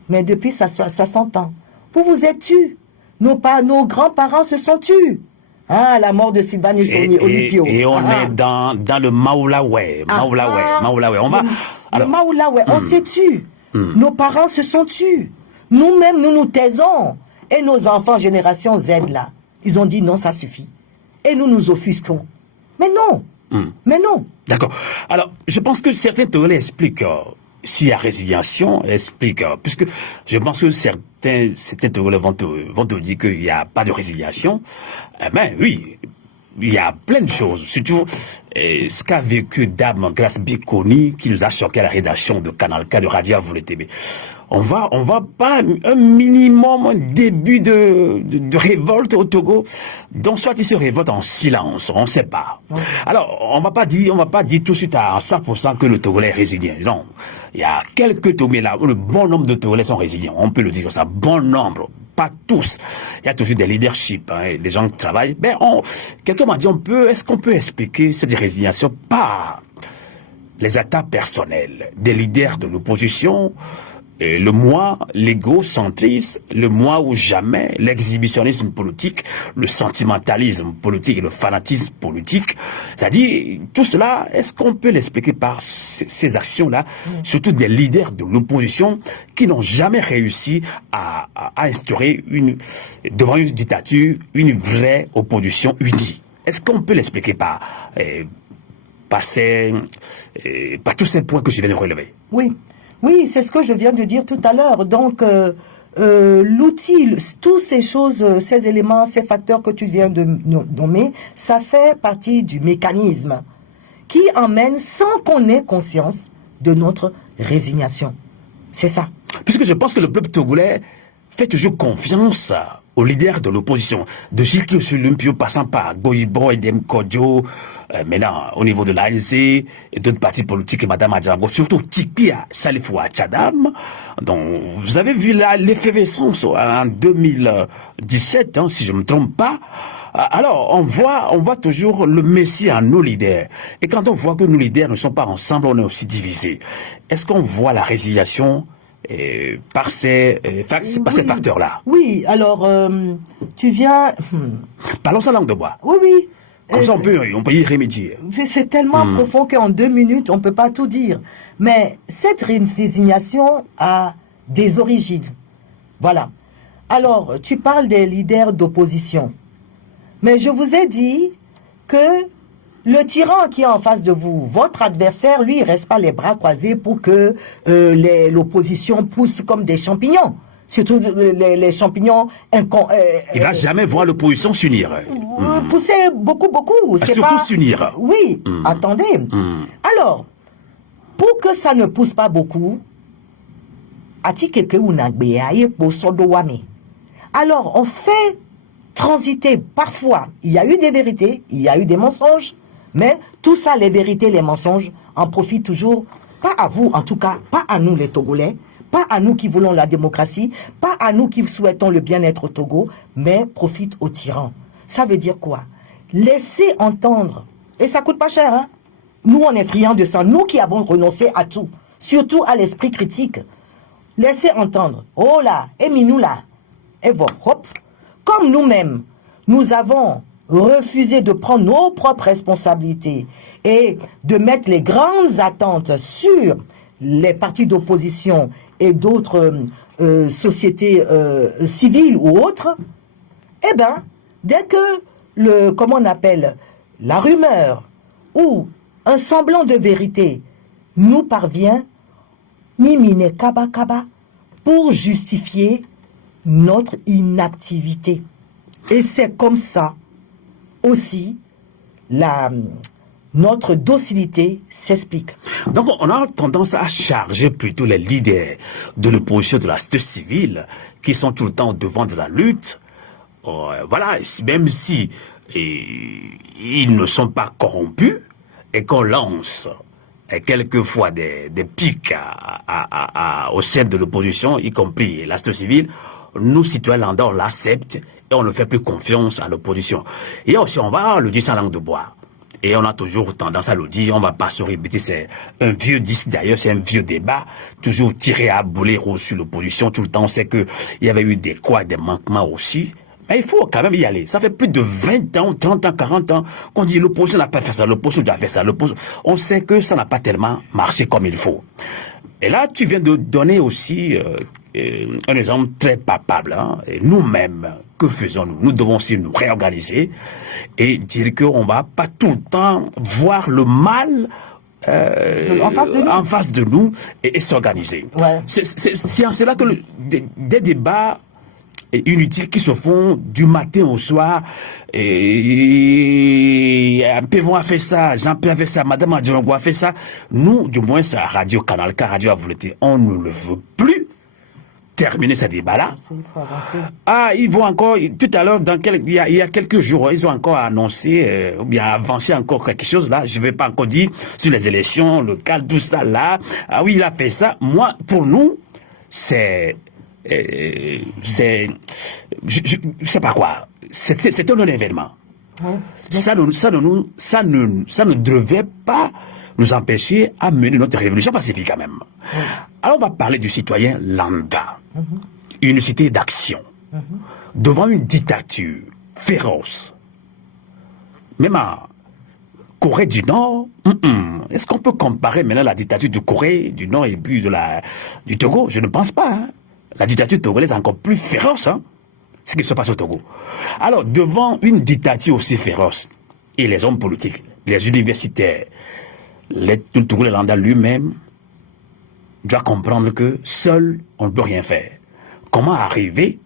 Mais depuis 60 ans, vous vous êtes tus. Nos grands-parents se sont tus. La mort de Sylvanus Olympio. Et on est dans le Maoulaoué. Maoulaoué. On va... Alors, le Maoulaoué, on s'est tus. Nos parents se sont tus. Nous-mêmes, nous nous taisons. Et nos enfants, génération Z, là, ils ont dit non, ça suffit. Et nous nous offusquons. Mais non. Mais non. D'accord. Alors, je pense que certains théories expliquent... s'il y a résiliation, explique, puisque je pense que certains théories vont te dire qu'il n'y a pas de résiliation. Ben oui, il y a plein de choses. Surtout, ce qu'a vécu Dame Grace Bikoni, qui nous a choqué à la rédaction de Canal K de Radio Avoulet TV. On va pas un minimum, un début de révolte au Togo. Donc, soit ils se révoltent en silence, on ne sait pas. Alors, on va pas dire tout de suite à 100% que le Togolais est résilient. Non. Il y a quelques Togolais là, le bon nombre de Togolais sont résilients. On peut le dire comme ça, bon nombre. Pas tous. Il y a toujours des leaderships, des gens qui travaillent. Ben, quelqu'un m'a dit, est-ce qu'on peut expliquer cette résignation par les attaques personnelles des leaders de l'opposition, le moi, l'égocentrisme, le moi ou jamais, l'exhibitionnisme politique, le sentimentalisme politique et le fanatisme politique. C'est-à-dire, tout cela, est-ce qu'on peut l'expliquer par ces actions-là, surtout des leaders de l'opposition qui n'ont jamais réussi à instaurer devant une dictature, une vraie opposition unie? Est-ce qu'on peut l'expliquer par tous ces points que je viens de relever? Oui, c'est ce que je viens de dire tout à l'heure. Donc, l'outil, toutes ces choses, ces éléments, ces facteurs que tu viens de nommer, ça fait partie du mécanisme qui emmène sans qu'on ait conscience de notre résignation. C'est ça. Puisque je pense que le peuple togolais fait toujours confiance aux leaders de l'opposition, de Gilles Olympio passant par Goyibo, Edem Kodjo, maintenant au niveau de l'ANC et d'autres partis politiques, Madame Adjambo, surtout Tipia Salifou Tchadam. Donc, vous avez vu là l'effervescence en 2017, si je ne me trompe pas. Alors, on voit toujours le Messie en nos leaders. Et quand on voit que nos leaders ne sont pas ensemble, on est aussi divisés. Est-ce qu'on voit la résiliation par ces facteurs-là? Oui, alors, tu viens... Parlons sa langue de bois. Oui. Comme ça, on peut y remédier. C'est tellement profond qu'en 2 minutes, on ne peut pas tout dire. Mais cette résignation a des origines. Voilà. Alors, tu parles des leaders d'opposition. Mais je vous ai dit que le tyran qui est en face de vous, votre adversaire, lui, il reste pas les bras croisés pour que l'opposition pousse comme des champignons. Surtout les champignons... Il va jamais voir l'opposition s'unir. Pousser beaucoup. C'est surtout pas... s'unir. Oui, attendez. Alors, pour que ça ne pousse pas beaucoup, alors on fait transiter parfois. Il y a eu des vérités, il y a eu des mensonges, mais tout ça, les vérités, les mensonges, en profitent toujours, pas à vous en tout cas, pas à nous les Togolais, pas à nous qui voulons la démocratie, pas à nous qui souhaitons le bien-être au Togo, mais profite aux tyrans. Ça veut dire quoi? Laissez entendre, et ça coûte pas cher, hein? Nous, on est friands de ça, nous qui avons renoncé à tout, surtout à l'esprit critique. Laissez entendre, oh là, et minou là, et voilà, hop. Comme nous-mêmes, nous avons refusé de prendre nos propres responsabilités et de mettre les grandes attentes sur les partis d'opposition et d'autres sociétés civiles ou autres, eh bien, dès que comment on appelle, la rumeur ou un semblant de vérité nous parvient, mimine kaba kaba, pour justifier notre inactivité. Et c'est comme ça aussi notre docilité s'explique. Donc on a tendance à charger plutôt les leaders de l'opposition de la société civile qui sont tout le temps au devant de la lutte. Voilà, même si ils ne sont pas corrompus et qu'on lance quelquefois des pics au sein de l'opposition, y compris la société civile, nous, citoyens lambda, on l'accepte et on ne fait plus confiance à l'opposition. Et aussi, on va le dire sans langue de bois. Et on a toujours tendance à le dire, on ne va pas se répéter, c'est un vieux disque d'ailleurs, c'est un vieux débat, toujours tiré à boulet rouge sur l'opposition, tout le temps on sait qu'il y avait eu des couacs, des manquements aussi, mais il faut quand même y aller. Ça fait plus de 20 ans, 30 ans, 40 ans qu'on dit l'opposition n'a pas fait ça, l'opposition a fait ça, on sait que ça n'a pas tellement marché comme il faut. Et là, tu viens de donner aussi un exemple très palpable. Hein. Et nous-mêmes, que faisons-nous? Nous devons aussi nous réorganiser et dire qu'on ne va pas tout le temps voir le mal en face de nous et s'organiser. Ouais. C'est en cela que des débats inutiles qui se font du matin au soir, et Pévon a fait ça, Jean-Pierre a fait ça, Madame Adjongo a fait ça. Nous, du moins, c'est à Radio Canal K, Radio à volonté, on ne le veut plus terminer ce débat-là. Ah, ils vont encore, tout à l'heure, il y a quelques jours, ils ont encore annoncé, ou bien avancé encore quelque chose là, je ne vais pas encore dire sur les élections locales, tout ça là. Ah oui, il a fait ça. Moi, pour nous, je sais pas quoi. C'est un événement. Ça ne devait pas nous empêcher à mener notre révolution pacifique quand même. Alors on va parler du citoyen lambda. Une cité d'action. Devant une dictature féroce. Même en Corée du Nord, est-ce qu'on peut comparer maintenant la dictature de Corée du Nord et puis du Togo? Je ne pense pas. Hein. La dictature togolaise est encore plus féroce, hein, ce qui se passe au Togo. Alors, devant une dictature aussi féroce, et les hommes politiques, les universitaires, le Togolais lambda lui-même doit comprendre que seul, on ne peut rien faire. Comment arriver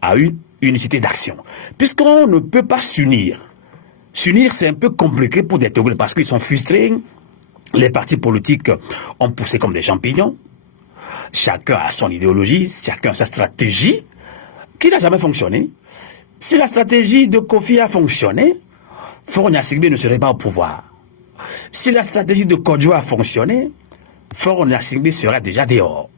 à une unicité d'action? Puisqu'on ne peut pas s'unir. S'unir, c'est un peu compliqué pour des Togolais parce qu'ils sont frustrés. Les partis politiques ont poussé comme des champignons. Chacun a son idéologie, chacun a sa stratégie, qui n'a jamais fonctionné. Si la stratégie de Kofi a fonctionné, Faure Gnassingbé ne serait pas au pouvoir. Si la stratégie de Kodjo a fonctionné, Faure Gnassingbé serait déjà dehors.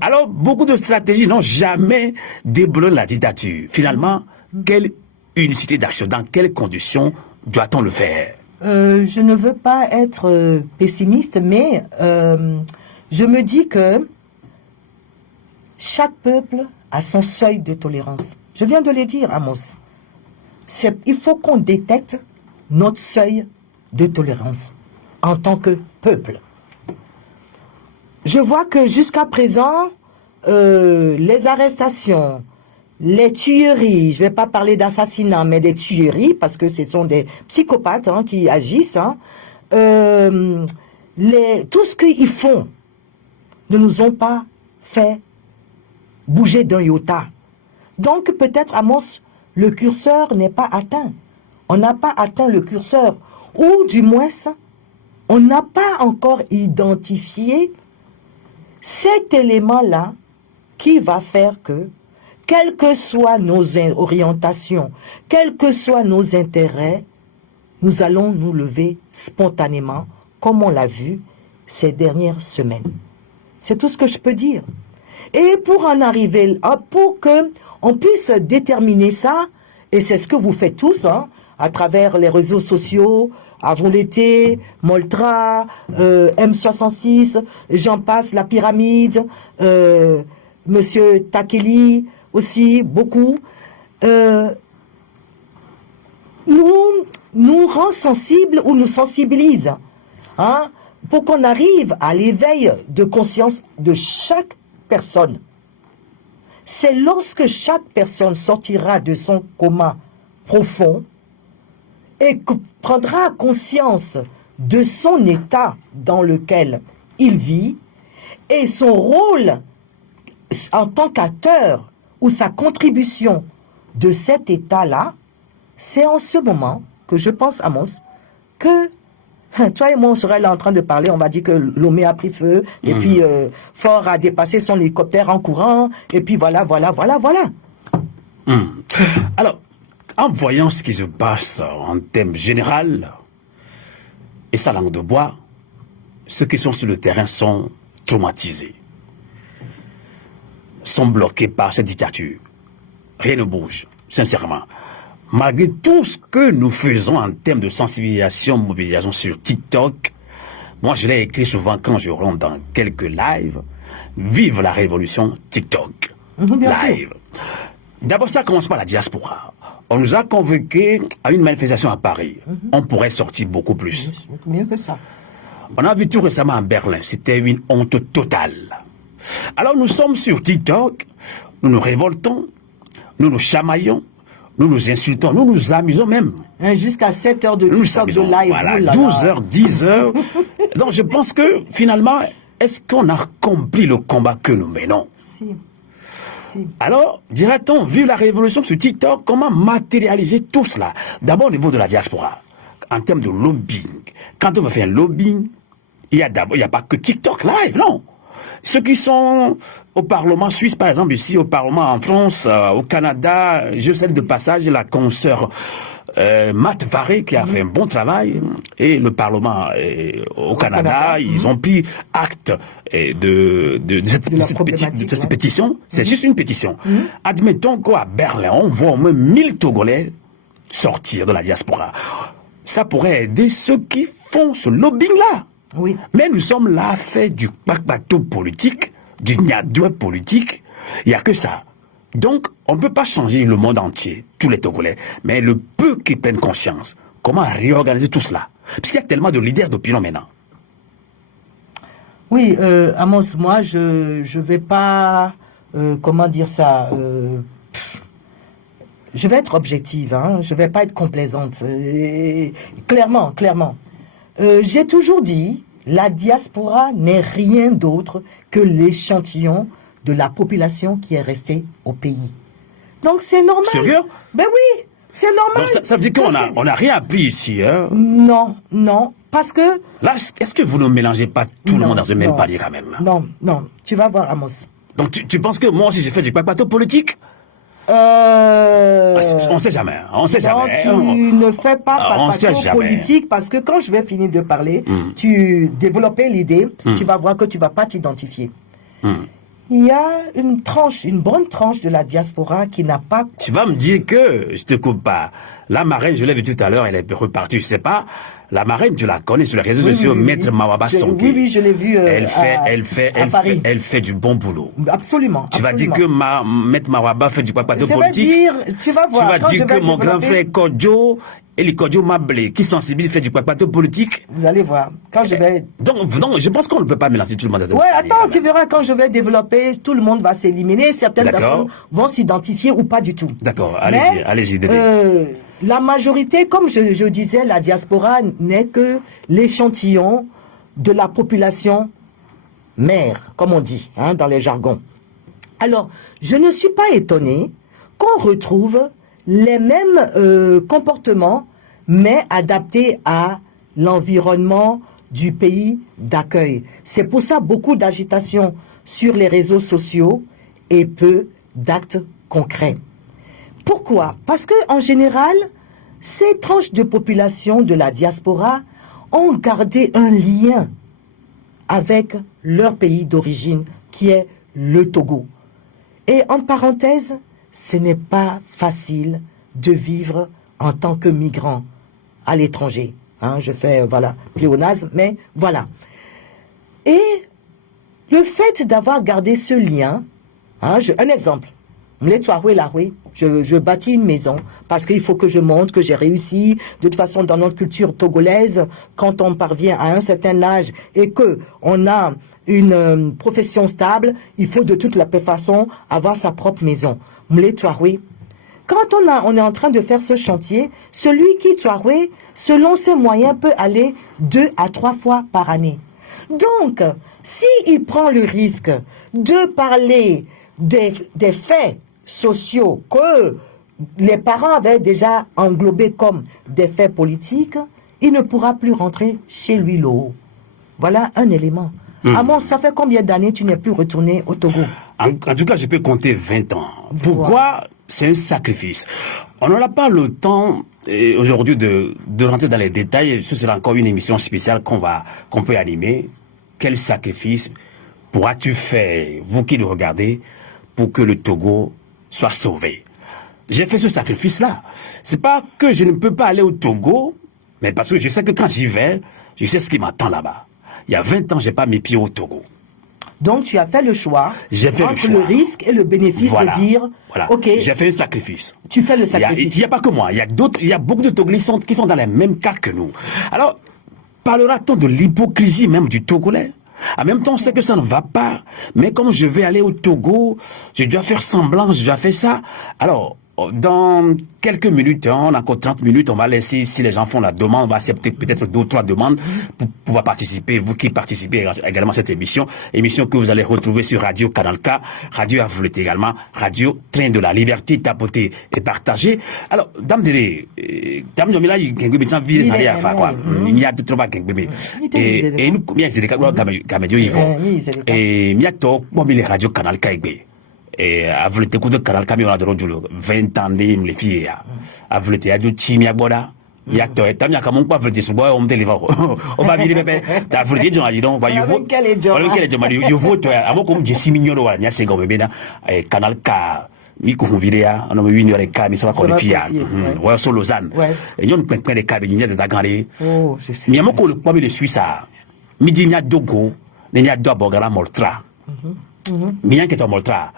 Alors, beaucoup de stratégies n'ont jamais débloqué la dictature. Finalement, quelle unicité d'action, dans quelles conditions doit-on le faire? Je ne veux pas être pessimiste, mais je me dis que chaque peuple a son seuil de tolérance. Je viens de le dire, Amos. Il faut qu'on détecte notre seuil de tolérance en tant que peuple. Je vois que jusqu'à présent, les arrestations, les tueries, je ne vais pas parler d'assassinat, mais des tueries, parce que ce sont des psychopathes qui agissent, tout ce qu'ils font ne nous ont pas fait bouger d'un iota. Donc peut-être, Amos, le curseur n'est pas atteint. On n'a pas atteint le curseur, ou du moins, on n'a pas encore identifié cet élément-là qui va faire que, quelles que soient nos orientations, quels que soient nos intérêts, nous allons nous lever spontanément, comme on l'a vu ces dernières semaines. C'est tout ce que je peux dire. Et pour en arriver là, pour qu'on puisse déterminer ça, et c'est ce que vous faites tous, à travers les réseaux sociaux, Avons l'été, Moltra, M66, j'en passe, la pyramide, Monsieur Takeli aussi, beaucoup, nous rend sensibles ou nous sensibilise, pour qu'on arrive à l'éveil de conscience de chaque personne. C'est lorsque chaque personne sortira de son coma profond et prendra conscience de son état dans lequel il vit et son rôle en tant qu'acteur ou sa contribution de cet état-là, c'est en ce moment que je pense, Amos, que toi et moi, on serait là en train de parler, on va dire que Lomé a pris feu, et puis Fort a dépassé son hélicoptère en courant, et puis voilà. Alors, en voyant ce qui se passe en thème général, et sa langue de bois, ceux qui sont sur le terrain sont traumatisés, sont bloqués par cette dictature. Rien ne bouge, sincèrement. Malgré tout ce que nous faisons en termes de sensibilisation, mobilisation sur TikTok, moi je l'ai écrit souvent quand je rentre dans quelques lives, vive la révolution TikTok. Live. D'abord ça commence par la diaspora. On nous a convoqués à une manifestation à Paris. On pourrait sortir beaucoup plus. Mieux que ça. On a vu tout récemment à Berlin, c'était une honte totale. Alors nous sommes sur TikTok, nous nous révoltons, nous nous chamaillons, nous nous insultons, nous nous amusons même. Jusqu'à 7 heures de TikTok de live. Voilà, 12 heures, 10 heures. Donc je pense que finalement, est-ce qu'on a accompli le combat que nous menons? Si. Alors, dirait-on, vu la révolution sur TikTok, comment matérialiser tout cela? D'abord au niveau de la diaspora, en termes de lobbying. Quand on va faire un lobbying, il n'y a pas que TikTok live, non. Ceux qui sont au Parlement suisse, par exemple, ici, au Parlement en France, au Canada, je salue de passage la consoeur Matt Varé qui a fait un bon travail, et le Parlement au Canada, ils ont pris acte de cette pétition. C'est juste une pétition. Admettons qu'à Berlin, on voit au moins 1000 Togolais sortir de la diaspora. Ça pourrait aider ceux qui font ce lobbying-là. Oui. Mais nous sommes là à faire du bateau politique, du niadoué politique. Il n'y a que ça. Donc, on ne peut pas changer le monde entier, tous les Togolais. Mais le peu qui prennent conscience, comment réorganiser tout cela? Parce qu'il y a tellement de leaders d'opinion maintenant. Oui, Amos, moi, je vais pas... comment dire ça je vais être objective, je vais pas être complaisante. Clairement. J'ai toujours dit, la diaspora n'est rien d'autre que l'échantillon de la population qui est restée au pays. Donc c'est normal. Sérieux? Ben oui, c'est normal. Donc ça veut dire qu'on n'a rien appris ici, Non, parce que... Là, est-ce que vous ne mélangez pas tout le monde dans un même panier quand même? Non, tu vas voir, Amos. Donc tu penses que moi aussi j'ai fait du bateau politique? On sait jamais. Tu ne fais pas papato politique parce que quand je vais finir de parler, tu développais l'idée, tu vas voir que tu ne vas pas t'identifier. Il y a une bonne tranche de la diaspora qui n'a pas... Tu vas me dire que, je te coupe pas, la marraine, je l'ai vue tout à l'heure, elle est repartie, je sais pas, La marraine, tu la connais sur les réseaux sociaux, Maître Mawaba Sonké. Oui, je l'ai vu elle à fait du bon boulot. Absolument. Tu vas dire que Maître Mawaba fait du papato politique. Tu vas voir. Tu vas dire que mon grand frère Kodjo, et Kodjo Mablé, qui sensibilise, fait du papato politique. Vous allez voir. Quand je vais... Donc, je pense qu'on ne peut pas mélanger tout le monde. Ouais, attends, tu verras quand je vais développer, tout le monde va s'éliminer. Certaines personnes vont s'identifier ou pas du tout. D'accord, allez-y, la majorité, comme je disais, la diaspora n'est que l'échantillon de la population mère, comme on dit, dans les jargons. Alors, je ne suis pas étonné qu'on retrouve les mêmes comportements, mais adaptés à l'environnement du pays d'accueil. C'est pour ça beaucoup d'agitation sur les réseaux sociaux et peu d'actes concrets. Pourquoi? Parce que en général, ces tranches de population de la diaspora ont gardé un lien avec leur pays d'origine, qui est le Togo. Et en parenthèse, ce n'est pas facile de vivre en tant que migrant à l'étranger. Je fais, pléonasme, mais voilà. Et le fait d'avoir gardé ce lien, un exemple, je bâtis une maison parce qu'il faut que je montre que j'ai réussi. De toute façon, dans notre culture togolaise, quand on parvient à un certain âge et que on a une profession stable, il faut de toute la façon avoir sa propre maison. Quand on est en train de faire ce chantier, celui qui Touaroué, selon ses moyens, peut aller 2 à 3 fois par année. Donc, s'il prend le risque de parler des faits sociaux que les parents avaient déjà englobés comme des faits politiques, il ne pourra plus rentrer chez lui là-haut. Voilà un élément. Amon, ça fait combien d'années tu n'es plus retourné au Togo? En tout cas, je peux compter 20 ans. Pourquoi? C'est un sacrifice. On n'aura pas le temps aujourd'hui de rentrer dans les détails. Ce sera encore une émission spéciale qu'on peut animer. Quel sacrifice pourras-tu faire, vous qui le regardez, pour que le Togo soit sauvé? J'ai fait ce sacrifice-là. C'est pas que je ne peux pas aller au Togo, mais parce que je sais que quand j'y vais, je sais ce qui m'attend là-bas. Il y a 20 ans, j'ai pas mis pieds au Togo. Donc, tu as fait le choix entre le risque et le bénéfice de dire, OK. J'ai fait un sacrifice. Tu fais le sacrifice. Il n'y a pas que moi. Il y a beaucoup de Togolais qui sont dans les mêmes cas que nous. Alors, parlera-t-on de l'hypocrisie même du Togolais? En même temps, on sait que ça ne va pas. Mais comme je vais aller au Togo, je dois faire semblant, je dois faire ça. Alors, dans quelques minutes, on a encore 30 minutes, on va laisser, si les gens font la demande, on va accepter peut-être 2 ou 3 demandes pour pouvoir participer, vous qui participez également à cette émission que vous allez retrouver sur Radio Canal K, Radio Avoulet également, Radio Train de la Liberté, tapoter et partager. Alors, Dame Délé, Dame Domila, il y a un virus à faire quoi? Il y a deux trois bébés. Et nous, bien, c'est des cas, Gamédio, ils vont. Et il y a tout, bon, les Radio Canal K, et avoulet écoute Canal K, on a de 20 ans, les filles, avoulet, il y a du chimia boda. Il y a toi, t'as mis à comment pas avoulet, sous bois, on me délivre. On va virer, bébé. T'as avoulet, j'en ai dit, donc, va, you vote. Quel est you vote, avant qu'on me dise 6 millions d'euros, il y a 5 ans, bébé, et Canal K. Mi ko vidéa on a vu une cas mais ça va comme fia ouais sur Lausanne et nous plein de cas de de dagale oh mi amoko le premier de Suisse mi dit nya dogo ne nya dobo gala moltra mi nya keto moltra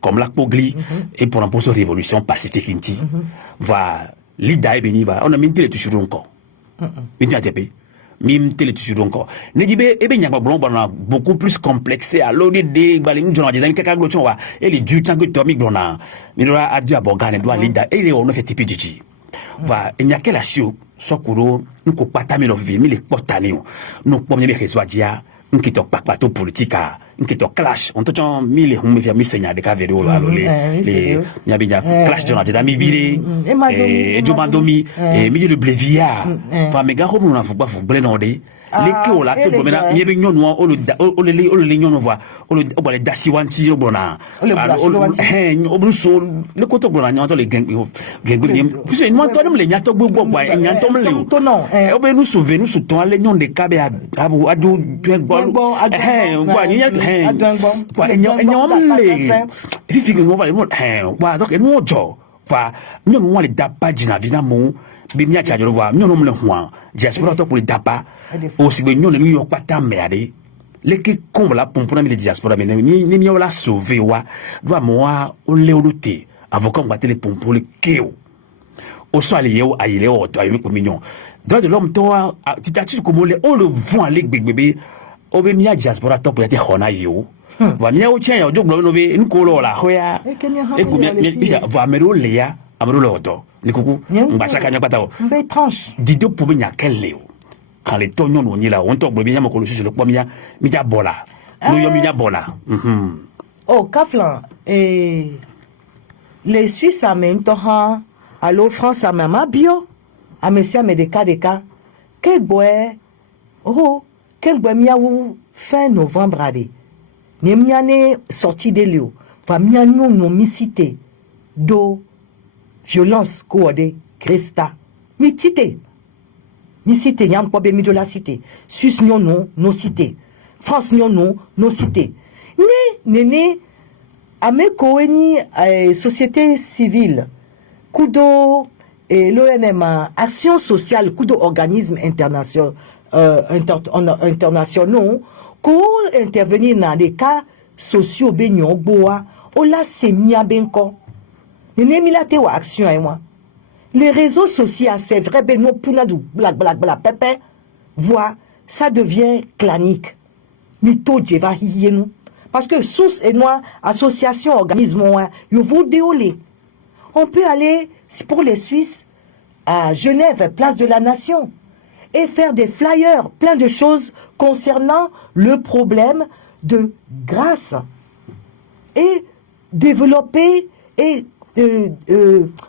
comme la pogli et pour une révolution pacifique inti va l'ida et beni va on a minté les toujours encore minté ATP mim télé toujours encore ne dit be e be nyamba blon bana beaucoup plus complexé à l'audio de balin journal dans quelque chose wa et les du temps que Tommy blona ni doit adieu abogane doit leader et on fait tipi dji va il y a quelle action sokuro nous ko patami no vimi les potaneo nous premier réseau dia nous qui tok papato politique nous qui tok clash on te mille hum via mi senya de ka vidéo là les nyabinya clash journal de mi vile et Jobandomi et milieu de Blévia fa mega ko nous pas vous blé non de les là tout maintenant il y a bien non le non voit on les dasiwanti bona o bruso le côté bona non les gang puis c'est moi toi les nyato gbogbo nyato le non o be nous souvenir nous souton les non de kabe abu adu bon quoi il y a quoi il y a fifi que nous va le wa donc nous jo fa nous les dapa dina vidamment bimia cha joro wa nyono mle hwa diaspora to pour dapa o si be nyono ni yo pata merde le ki komla pompona mi le diaspora mais ni mi la sauver wa doit moi o le oluté avocat ngate le pompo le keo o so ali yo ayile o to ayi ko mignon droit de l'homme to titati ko mole on le voit les bébé o be mi diaspora to pour être hona yo va mi o chen yo joglo no be nkolo la hoya e ko mi va mero le ya amro lo to ni kuku mbasa kanya patao mbe tranche dido pour nya kelle quand les tonions on y là on to bien mo ko sur le pomia mi ja bola no yo mi ja bola oh Kaflan et les Suisses amènent toha allo France à maman bio à monsieur Medeka deka que boy oh quel boy miaou fin novembre allé ne miane sorti de lieu va miano nomicité do violence coordée Christa mitité ni cité nyam ko be mi de la cité Suisse non no cité France non no cité né ameko ni société civile kudo et l'ONMA action sociale kudo organisme international internationaux ko intervenir dans des cas sociaux benyo boa o la semia benko né mi la te wa action et moi les réseaux sociaux, c'est vrai, ben non, pounadou, black, pépé, voix, ça devient clanique. Mito, djeva, hiyenou. Parce que source et moi, association, organisme, you vous déolé. On peut aller, pour les Suisses, à Genève, place de la Nation, et faire des flyers, plein de choses concernant le problème de grâce. Et développer et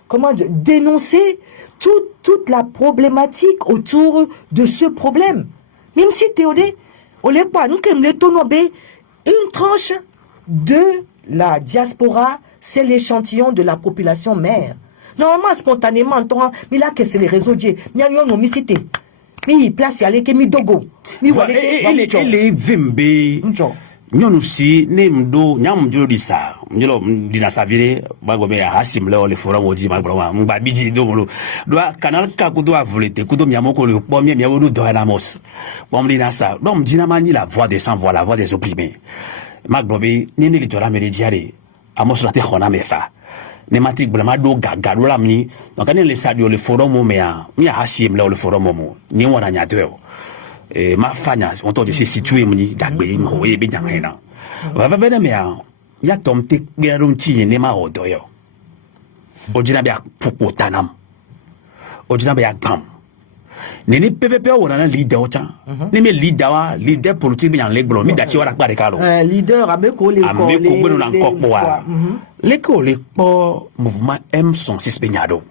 comment dire, dénoncer toute la problématique autour de ce problème. Même si Théodé, on n'est pas, nous comme les tonobé, une tranche de la diaspora, c'est l'échantillon de la population mère. Normalement, spontanément, mais là, que c'est les réseaux d'Dieu, il y a une homicité. Mi place, il y a les mi dogo. Mi voilà, les vimbe. Nyon aussi ne mdo nyam jolo di sa njolo dina savire bago be hasim le forum odi ma bro mba biji do mo do canal ka kudo avolete kudo miamoko le pomie miawo do na mos bom dina sa donc dina mani la voix des sans voix la voix des opprimés maglobe ni le jora me diare amos la te khona me fa ne matrique blama do gaga do la mni donc ne le sadio le forum mo me mi hasim le forum mo ni wona nya to ma fanya on to de se situer muni dagbe mo ye be nyang hena va va bena me ya tomte be ronti ne ma odo yo ojina be popotanam ojina be agam ne ni pepe wona na leader ocha ne me leader politique be nyang le glo mi da chi wala kpare kalo leader ameko le ko na nkokpo wa le ko le po mouvement M106 benyado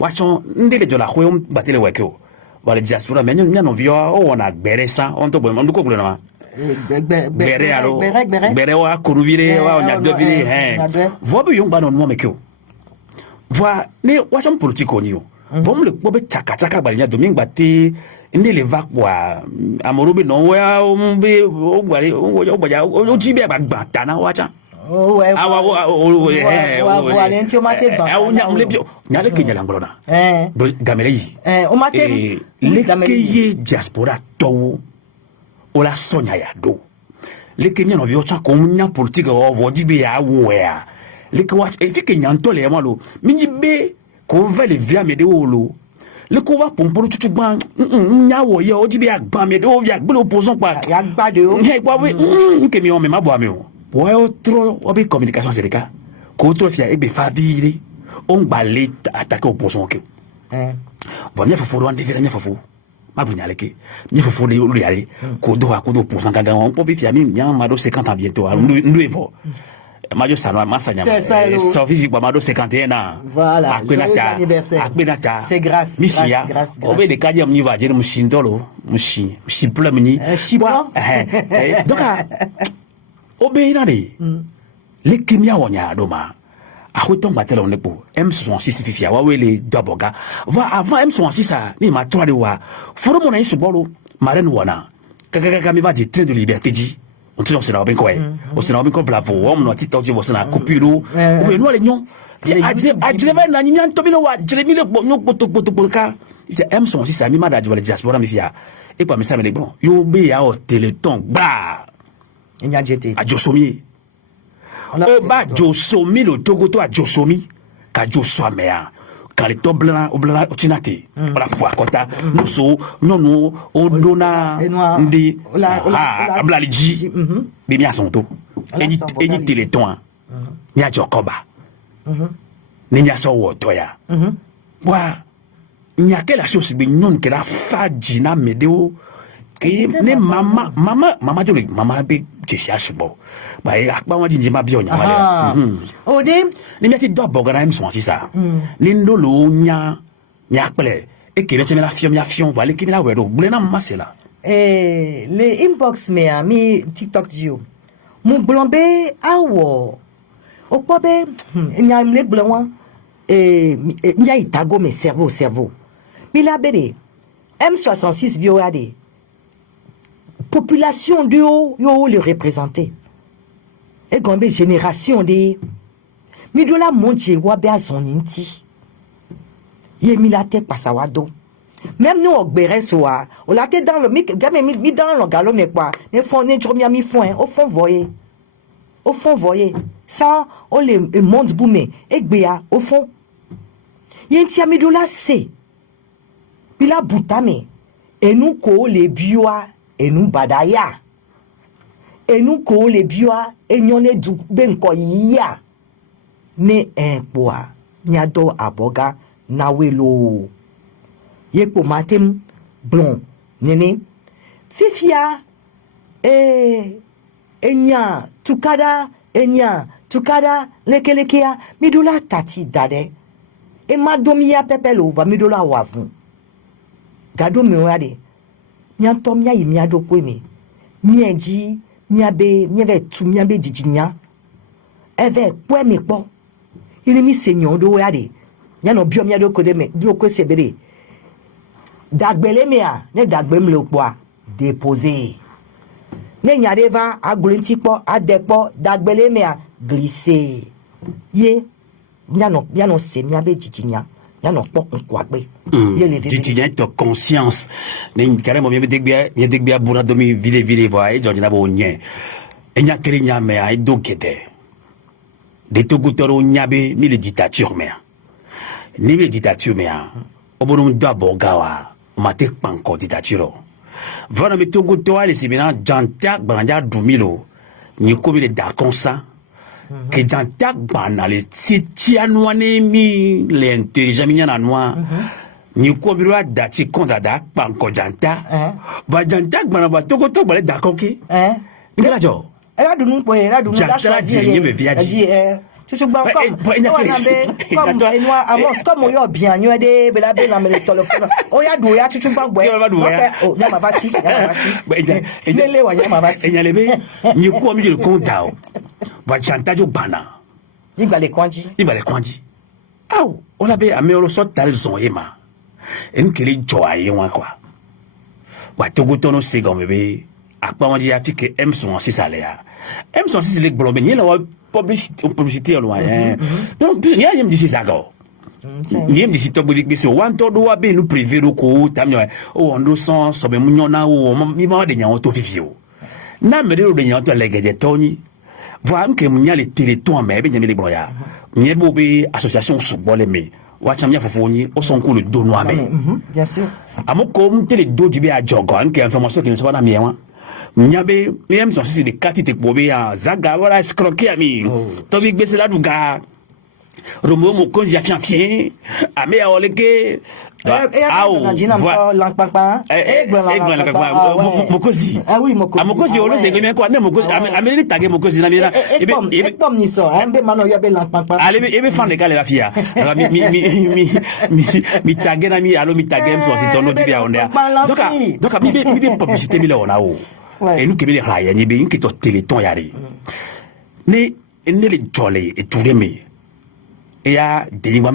wacho ndele jola khoyom batele wekeo wala diaspora mais non vio on a beresa on to on ko blona bere alo bere wa kuruvire wa on a deviner vo be yong ba non mo mekyo voa ne wa cham politique oni yo vom le ko be chaka ba nya domingue baté ndi le va kwa amorobe non wa o be o gbare o gbaja o jibe ba gba tana wa cha oh ouais voilà un tu maté ba on y a le kenya langolona gamele yi on maté le keye diaspora to o la sonya ya do le kenya no vio cha ko nya politique o vodi be ya wo ya le ko wa e fi kenya ntole ya malo minji be ko va le via me de wolo le ko wa pompolo tutu gban nya wo ye o di be ya gban me de o ya gbe opposant pa ya gba de o he kwa we nke mi o me ma bo ame o ouais autre obi communication c'est le cas contre si ebe favire on balé attaquer opposition que va bien faut on devient bien faut ma bunyale ke bien faut le aller kodo opposition quand on peut vite ami nya ma do 50 ans bientôt nous evo ma jo sana ma sanya ça vit ba ma do 51 ans voilà akbenata c'est grâce misia obe de kadi am ni va dire mushindolo mushi mini donc obéina les kimia wonya doma a hoton batela on lepo M106 fifia wa wele doboga va avant M106 ça ni ma 3 de wa foro mona isu bolo marene wana kaka mi va de train de liberté dit on te dit, on bien quoi. On se bien quoi, bravo. On a dit, on se copie l'eau. Ou bien, nous, les nions. A Jérémie, n'a ni un tobino, Jérémie, le bon, potopotopoka. M son si ça, mi m'a dit, diaspora, mi fia. Et pas, mais ça, mais les bons. Yo, bé, à téléthon, bah. Il y a jeté. A Josomi. Oh, bah, Josomi, le Togoto à Josomi. Ka Josomé, quand les top blancs, au blanc, au tinate. On la voit, quand t'as, nous, so, non, au dona, ndi, ah, blaliji, des miens sont tout. Et ni téléthon, ni a Jokoba. Ni a so wotoya. Wa, ni a quelle chose, mais non, que la fadjina médéo, que ne maman, de maman, be, jessia subo. Bah, et à quoi on dit, ma bien, oh, dem, les metti d'or bogram sont si ça. L'indolo, nya, ple, et qui retient la fion, voilà, qui n'a pas blena masela. Les inbox, mais, mi TikTok, Dio. Mon blambé, awo. Au pobe, il y a un blanc, et il y a itago, mais cerveau. Mais la BD, M66 violade. Population de haut, yo le représenter. Et gombe génération de. Mi do la monche wabe a son inti. Ye mi la tête pas wado. Même nous ogbere soa, on la tête dans le mi dans le galon mais quoi. Ne font ne chomia mi font au fond voyez. Au fond voyez. Ça on le monde boumé et gbea au fond. Ye ntia mi do la c'est. Mi la boutame. Et nous ko les bioa et nous badaya. Et nous ko les bioa et nous ne du ben ko ya. Ne un poa. Nyado aboga nawelo. Ye po matem blond. Nene. Fifia enya tukada lekelekea midula tati dade. E madomia pepelo va midula wavun. Gado mi wade. Nyanto mia yimia do kweme. Mienji, miave tu miabe jijinya. Eve kwe me po. Ini mi senyon do wade. Nyano bio mia do kode me, do ko sebere. Dagbele mea, ne dagbem le poa. Déposer. Ne nyareva a glinti po, a depo, dagbele mea, glisser. Ye, nyano se miabe jijinya. Nyano po nkwagbe. Jijinya to conscience. Ne carrément bien degbia bura domi vile voye, Georgina bo nye. Enya kere nya mea, do gede. De togutoro nyabe ni le dictature mea. Ni le dictature mea. Oborum d'abord gawa. Mate panko dictature. Vana me togutoa le sibina jantak bananja dumilo. Ni komi le dakonsa. Que jantak banale sitianwane mi le intelligent minyana noa. Ni komi lo dati konda da panko janta. Va jantak banaba toguto bale dakonki. Ngala jo. Era dunu po era dunu la choisir me viaji. Tu comme moi amos comme yo bien yo de bela bela me tolo o ya do ya chuchu gbagbo o ya ma basi le wa ya ma basi enyalebe ni ko mi le konta o va chantage bana ibale kwanji aw on avait amelo so tal son ema en kele joye wa quoi wa togotono se gombe akpa won di afike m son si salea m son si le globé ni la publicité loin donc il y a me dit ça go ni me dit to bodik biso wan to do wa be nous privé ko tamyo o ondo son so be munyona o mi ma de nyawo to fifio na me de nyawo to legede toni voilà que munya le téléthon mais be nyame broya ni bo be association soubole me wa chamia fofoni o son ko le do noa me bien sûr amoko mu tele do dibe a jogo an que information que ne soit na mienwa Nyabe, même si des cartes te pobe à Zaga, voilà, escroquer ami. Tobi gbese la duga. Romo mo konzi ya chantier. Ame a oleke. Mokozi. Ah oui, Mokozi. Mokozi, on sait bien quoi. Mokozi, ame tagé Mokozi na mira. Comme ni ça, un be mano ya be lampapa. Allez, ebe fan de gale la fia. Mi tagé na mi, allo mi tagé so si tono di bia onde. Donc mi publicité mi la ona o. Et nous qui les rails, ni bien qui tot téléthon yari. Ne le jolé et tout les et ya des mois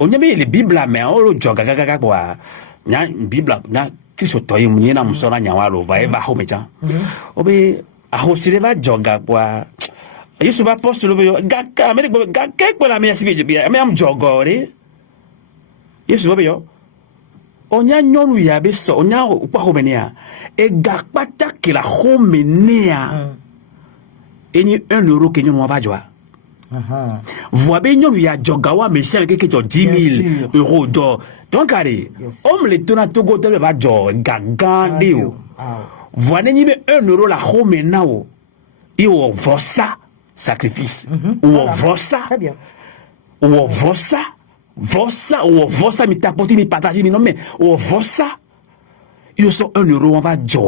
on y a mis les bibles mais on le joga gaga quoi. Nya bible na qui se toye mouillé na moussona nyawalo va eva homecha obe a hosile va joga kwa yesu ba poste lo gaka amerique gaka kwa la merci bien mais am jogore yesu ba yo onya nyonu ya be so onya kwa homenia e gakpata ke la homenia eni 1 euro ke nyonu va joa voix bien nyonu ya jogawa mais c'est que 10 000 euros d'or. Donc, allez, on les tourne à Togo, tu vas dire, gagandé. Voilà, il y a 1 euro la home now. Et on voit ça, sacrifice. On voit ça. Très bien. On voit ça. On voit ça, mais t'apporter, mais partager, mais non, mais on voit ça. Il y a 1 euro, on va dire,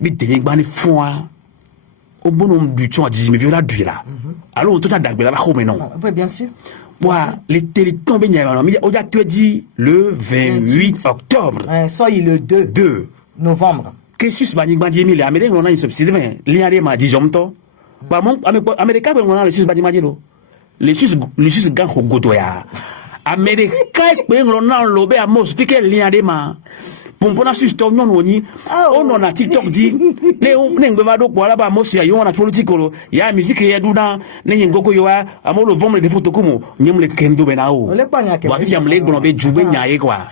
mais t'es pas les fonds, au bon nombre du temps, on dit, mais voilà, du là. Alors, on te dit, mais là, home non. Oui, bien sûr. Les télétons, on a tout dit le 28 octobre. Soyez le 2 novembre. Qu'est-ce que c'est que les Américains ont un subside, les Américains disent to. Américains ont le Suisse badimajelo. Les Suisses gagnent au godoya. Américains ont un lobé à mos piquer les Américains. Pour la Suisse, on a TikTok dit, ne va donc voilà, mos ya yon a politique, il y a musique et doudan, ne ngoko yoa, à mon le vendre des photos comme nyem le kendo benao. Wa fiam le globé djoubé nyaé quoi.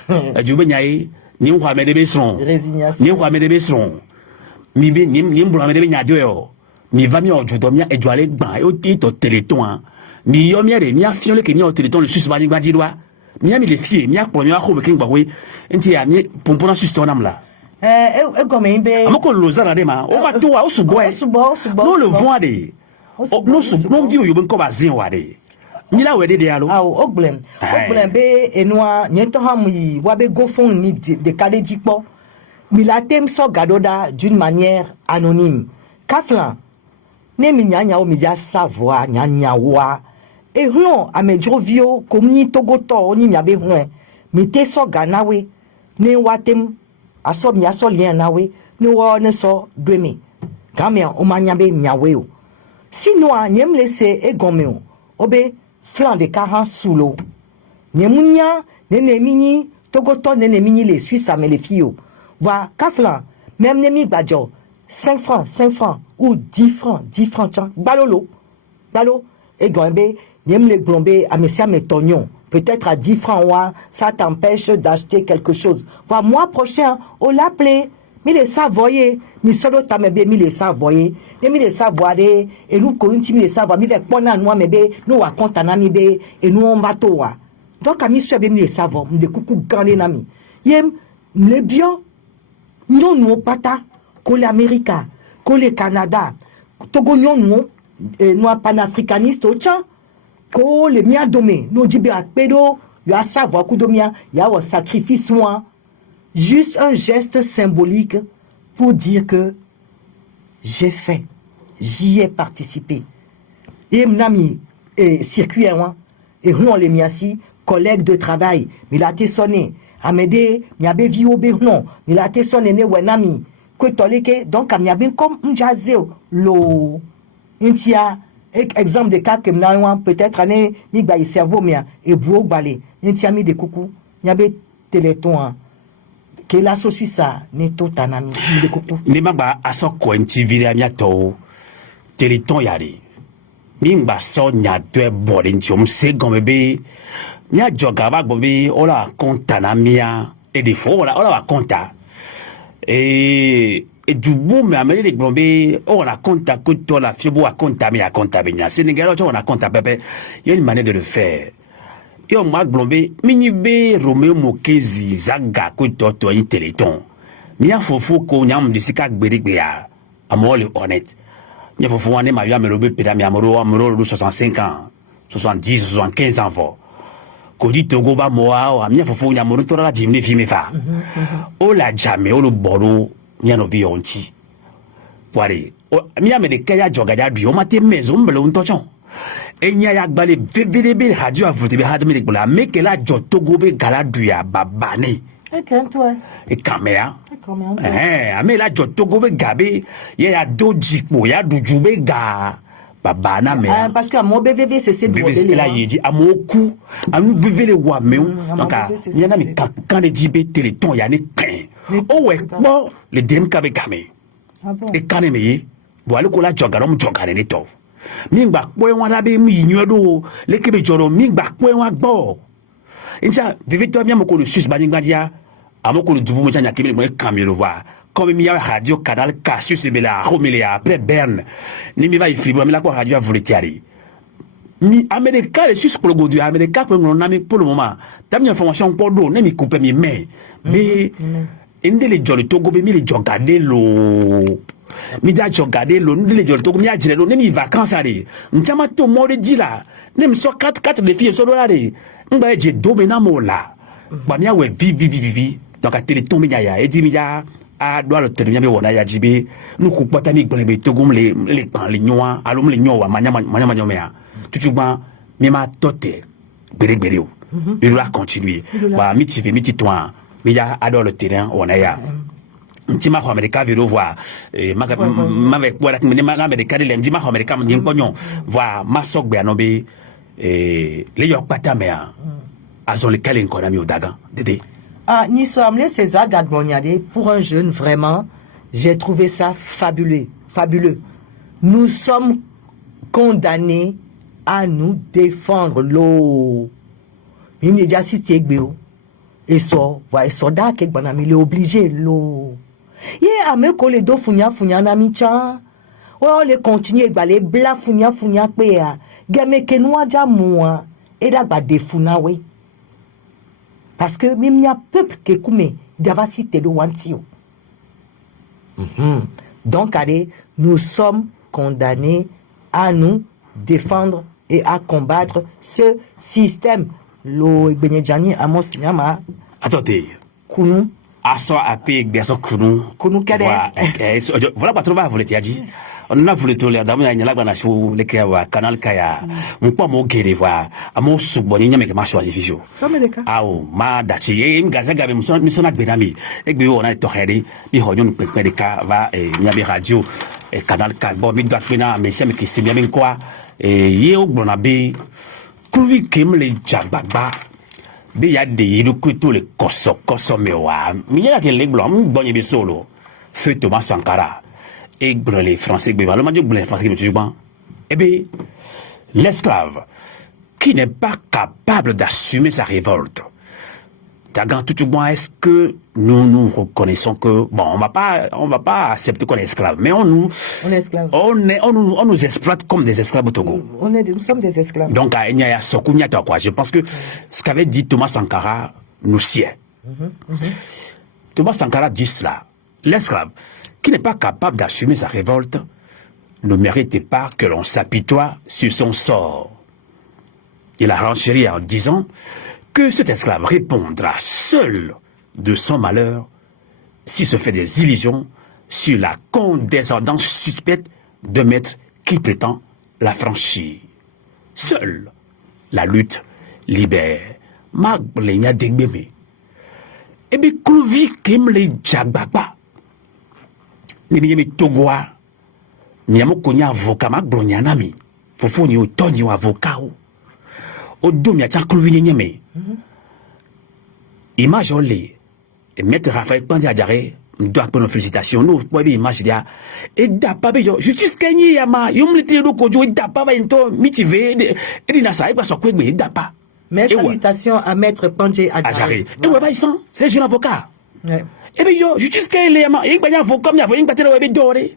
Djoubé nyaé, ni on va mettre des sons. Résignation. Ni on va mettre des sons. Mi be ni on va mettre des nyadio. Mi va mi o judomia et doit aller ban et au titre téléton. Mi yo mi re mi a fiole que ni au téléton le Suisse bani badidwa. Mi a mi les filles, mi a pour mi a ko mekin bawe. Enti ya ni pompona Suisse tonam là. Comme un bé. Amako lozana de ma. O ba to wa o subo e. No le voix de. No subo no di o yo ben ko ba zin wa de. Ni la we de alo. Ah oglem be enwa nyento ha mu wa be gofon ni de kade jikpo. Mi la tem so gadoda d'une manière anonyme. Kaflan. Ne mi nyanya o mi ja savoir nyanya wa. E hon amedjovio komni togoto oni nyabe hon. Mi te so ganawe ne watem aso mi aso lien nawe ne wa ne so dwemi. Kamia o manyabe nyawe o. Sinon nyem laisser e gomeo. Obe flan de 40 sous l'eau. Nyemunya nene mini togoto nene mini les Suisses à les filles. Va kaflan même nemi badjo 5 francs ou 10 francs tiens balolo balo et gombe nyem le glombe à messia metognon peut-être à 10 francs ouah, ça t'empêche d'acheter quelque chose. Va mois prochain on l'appelait mi les savoyer mi solo tamebe mi les savoyer mi les savoyer et nous cointi mi les savoir mi avec pona noa mebe nous wa kontana mi be et nous on va toa donc ami swebe mi les savoir mi de coucou gandé nami yem le bio non nous pata kole America kole Canada togo nous noa panafricaniste au tchan ko le mia domé no dibe akpedo yo a savoir kudomia ya wa sacrifice moi juste un geste symbolique pour dire que j'ai fait, j'y ai participé. Et m'nami circuit et nous on les miasi collègues de travail, mais la te sonné, amede miabe vi obe non, mais la te sonné ne wenami que toleke donc miabe comme m'jazeo lo intia exemple de cas que m'na peut-être année mi ba cerveau mia et bou balé intia mi de coucou miabe téléton que la société n'est tout un ami de couteau. Ni maba aso ko MTV ya miato téléton yari. Ni mba so nya de borin chom se gombe nya joga ba gombe ola konta na mia et des fois ola va konta. Et du bout mais amene de gombe ola konta que to la fibo a konta mais a konta benya. Sénégal on a konta bébé. Il y a une manière de le faire. Yo ma glombe minibe Romeo Mokezi zaga ko toto in téléton nya fofo ko nyam de sika gberigbe ya amole honnête nya fofo wane ma ya melobe peda mi amoro 65 ans 70 75 ans vo ko di togo ba moa nya fofo nya moro to la dimne fi me fa o la jamais o lo boro nya no vi onti wari mi ame de kaya joga ya bi o mate mezo mbele untochon enya ya gbale vvdb radio a voté be hadmi de bla mais que la jotogo be gala duya babane et quand toi et caméra mais la jotogo be gabe ya do jikpo ya dujube ga babana mais parce que mon BVV c'est BVV là il dit amoku anu BVV le wa mais donc il y en a mais quand les jibé téléton ya ne Oh ouais, bon, les dem kabe kame. Ah bon? Et kane me voilà ko la jogarom jogane ni to. Mingba kwe wana be mi nyodo, le kebe joro mingba kwe wana gbo. Incha vive toi bien moko le sus baningbadia, amoko le dubu mo chanya kebe mo kamero wa. Comme il y a radio canal Cassius et Bella, Romelia, après Berne, ni mi va y fribo, mais la quoi radio a voulu tirer. Mi Américain, les Suisses pour le goût du Américain, pour le moment, t'as mis information pour l'eau, n'est mi coupé mi main. Mais, inde les jolly togo, mi les jogade l'eau. Mi da jogade l'eau, nous les jolly togo, mi a géré l'eau, n'est mi vacances à aller. N'tama to mort dit là, n'est mi so 4 de filles, so là, n'ba j'ai doména mola. Bah, mi a ouais, vivi. Donc, à télé tombe, ya, et dit, mi a, a doit le terminer wona ya jibe nous ko botanique bon togum les nyoa alum les nyoa manya mea tutuba mema tote bere il va continuer ba miti toi mais ya adore le terrain wona ya ntima ko america vero voir ma wala ma america de ntima ko america ni ponyon voir masok be anobe les yok patamea azon le kalen ko na mi odaga dédé. Ah, nous sommes les César Gagboniade pour un jeune, vraiment, j'ai trouvé ça fabuleux. Nous sommes condamnés à nous défendre l'eau. Il me dit si tu es béo. Et ça, voilà, soldat qui est obligé l'eau. Il a me collé d'eau founia namicha. Ouais, on les continue, les bla founia péa. Game que nous a moi. Et là, bah, des founa, oui. Parce que même il y a peuple qui est comme d'avacité de Wantio. Donc, allez, nous sommes condamnés à nous défendre et à combattre ce système. Lo Benedjani Amos Nyama. Attendez. Kounou. Aso ape biaso kounou. Kounou kade. Voilà pas trop va vous le dit. On a voulu tolérer d'amour à Nyalagba na chou le kawa canal kaya. Mon pas mon guéré voir. À mon souboni nyame que ma choisi ficho. Ah oh ma dati e ngaza gabe misona benami. E gbe on a toheri bi honyon pe de ka va e nyabe radio e canal ka bo mi doit fina mais c'est que c'est bien quoi e ye o gbona be kuvi kem le jababa. Be ya de yidu kuto le koso mewa. Mi ya ke le blom bonye be solo. Feu Thomas Sankara. Et les Français, les Français, eh bien, l'esclave qui n'est pas capable d'assumer sa révolte. Est-ce que nous reconnaissons que bon, on va pas accepter qu'on est esclave, mais on nous exploite comme des esclaves au Togo. Nous sommes des esclaves. Donc je pense que ce qu'avait dit Thomas Sankara nous sied. Thomas Sankara dit cela. L'esclave qui n'est pas capable d'assumer sa révolte ne mérite pas que l'on s'apitoie sur son sort. Il a renchéri en disant que cet esclave répondra seul de son malheur s'il se fait des illusions sur la condescendance suspecte de maître qui prétend la franchir. Seule la lutte libère. Maglenya degbeme. Et bien, Klouvi kem le jagbaba. Ni mi togoa. Ni amo konya avocat maglonya nami. Fofo ni otoni avocat o. Odo mi acha Klouvi nyeme. Image olé. Et maître Raphaël Pandi Adjare, nous doit nos félicitations. Nous, pour image dia. Et d'apa be yo, justice kenyi yama. Yom le tiro kojo et d'apa va into mitive. Et dina sa eba sokwe be d'apa. Mes salutations à maître Pandi Adjare. Et ouais, bah, ils sont, c'est jeune avocat. Ouais. Et bien, yo, justice kenyi le yama. Et il y a un avocat, il y a un avocat, il y a doré.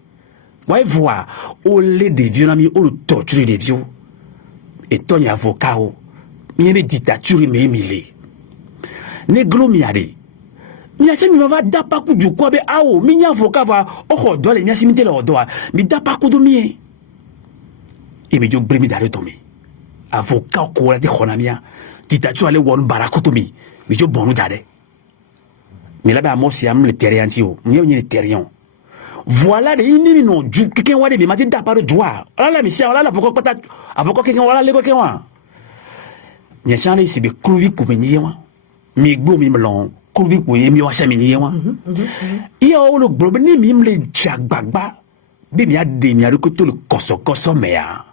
Ouais, voir, au lait des vieux, au le torturer des vieux. Et ton avocat, il y a une dictature, mais émilé. Néglo miade. Il y a une va d'apa coup du quoi, mais ah, mais il y a un avocat, va, oh, doit les niasimiter leur doigt. Mais d'apa coup de mien. Et bien, yo, brémi d'aller tomber. Avocat, quoi, de Khonamia. Dictature, allez, ou barakotomi. Mais yo, bon, d'aller. Mais là-bas, moi, c'est le terrain, tio. Il y a une terrain. Voilà les inimino du quelqu'un wade mais m'a pas de joie. Là la mission là l'avocat peut-être avocat quelqu'un wala le quelqu'un. Nya chane c'est be Klouvi ko menye wa. Mi gbo mi mlon Klouvi ko yemi wa cha menye wa. Iya o lo gbo ni mi mle jagbagba. Bi mi ade mi ariko to le koso mea.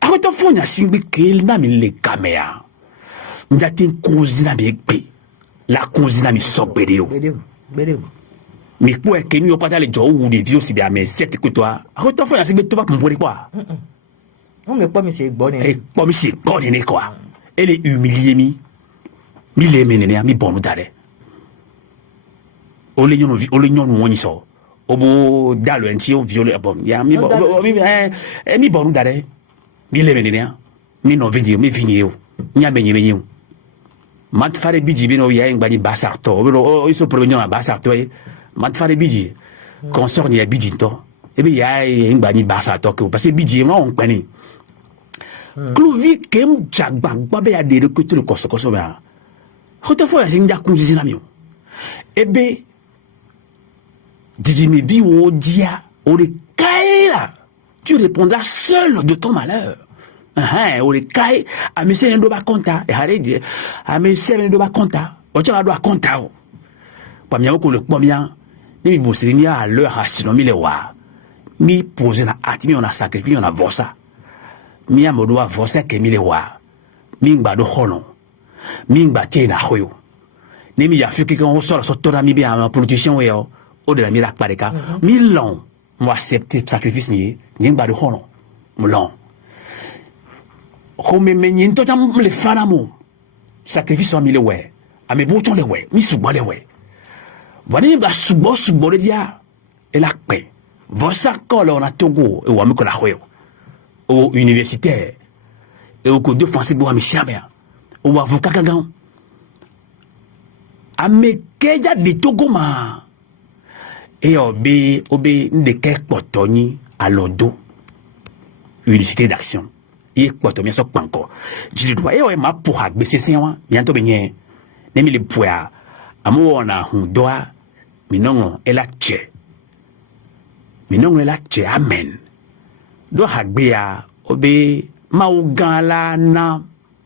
A to fonya singbe kel na mi le kamea. Nda tin kozina be pe. La kozina mi sobedeo. Mais quoi que nous pas dans les gens ou des vieux aussi bien mais c'est que toi. Arrête faire c'est toi pour me quoi. Non mais pas monsieur bonne. Et pas monsieur bonne quoi. Elle est humiliée mi. Mi les menene mi bon dale. O le nyon woni so. Obo dalo enti o viole bon. Ya mi bon mi bon dale. Mi le menene mi no video mi vinio. Nya menye. Mat fare biji bino ya ngbani basarto. O iso provenir à basarto. Mat fare biji. Consort ni biji to. Ebe ya ngbani basarto parce que biji moi on connaît. Clouvi kem jagba gbabe ya de que tout le koso ba. Hota fo ya sinja kunzi na mi. Ebe Didi me vie ou dia ou le kaila. Tu répondras seul de ton malheur. Ou le kai a me se ndo ba konta e hareje a me se ndo ba konta. O tira do konta o. Pa mi ko le pomia ni bosini a l'heure a sino mi le wa. Mi poser na atimi on a sacrifié on a vosa. Mi amodo a vosa ke mi le wa. Mi ngba do hono. Mi ngba ke na hoyo. Ni mi ya fiki kan o so la so to na mi bi a politicien we o. Au de la miracle par les cas, 1000 ans, moi accepter sacrifice ni ngba de hono, mulon. Comme mais to tam le fanamo. Sacrifice en mille ouais. A me boton le ouais, mi subo le ouais. Vani ba subo le dia et la paix. Vosa quand on a Togo et ou ko la hoyo. Au universitaire et au cours de français bo ami chamia. Ou avocat gagan. A me keja de Togo ma. Et obe de quelque potoni à l'odo unicité d'action et potoni so panko je dois et ma pour baisser c'est moi bientôt bien nemi le poa amo na hundoa minongo ela che amen do hagbea obe maugala na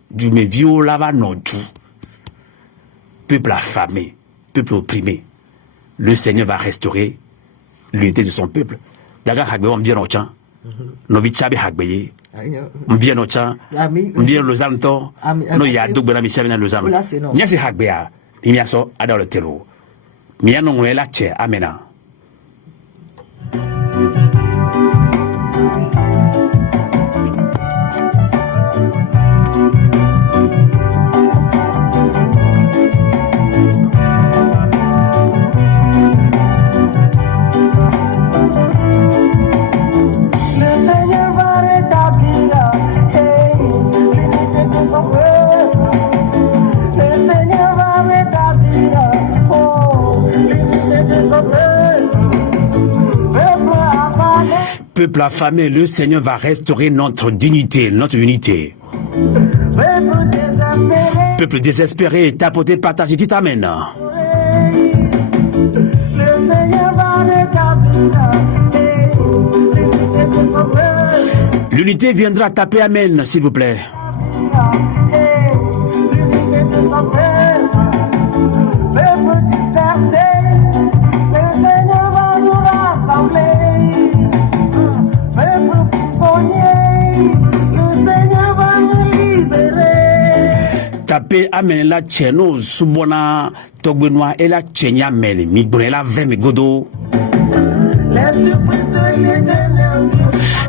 du me viola va nodu peuple affamé peuple opprimé. Le Seigneur va restaurer l'unité de son peuple. D'ailleurs, on vient au champ. Nous vivons Hagbe. On vient au champ. On vient au Zanto. Nous y a deux bonnes amis dans le Zanto. Il y a ces Hagbe. Il y a ça à dans le terreau. Mais il y a non la tche. Amen. Peuple affamé, le Seigneur va restaurer notre dignité, notre unité. Peuple désespéré, tapoté, partagé, dit amen. L'unité viendra taper amen, s'il vous plaît. Tapé amen la tcheno subona togbenoa et la tchenya mel mi la 20 mi godo.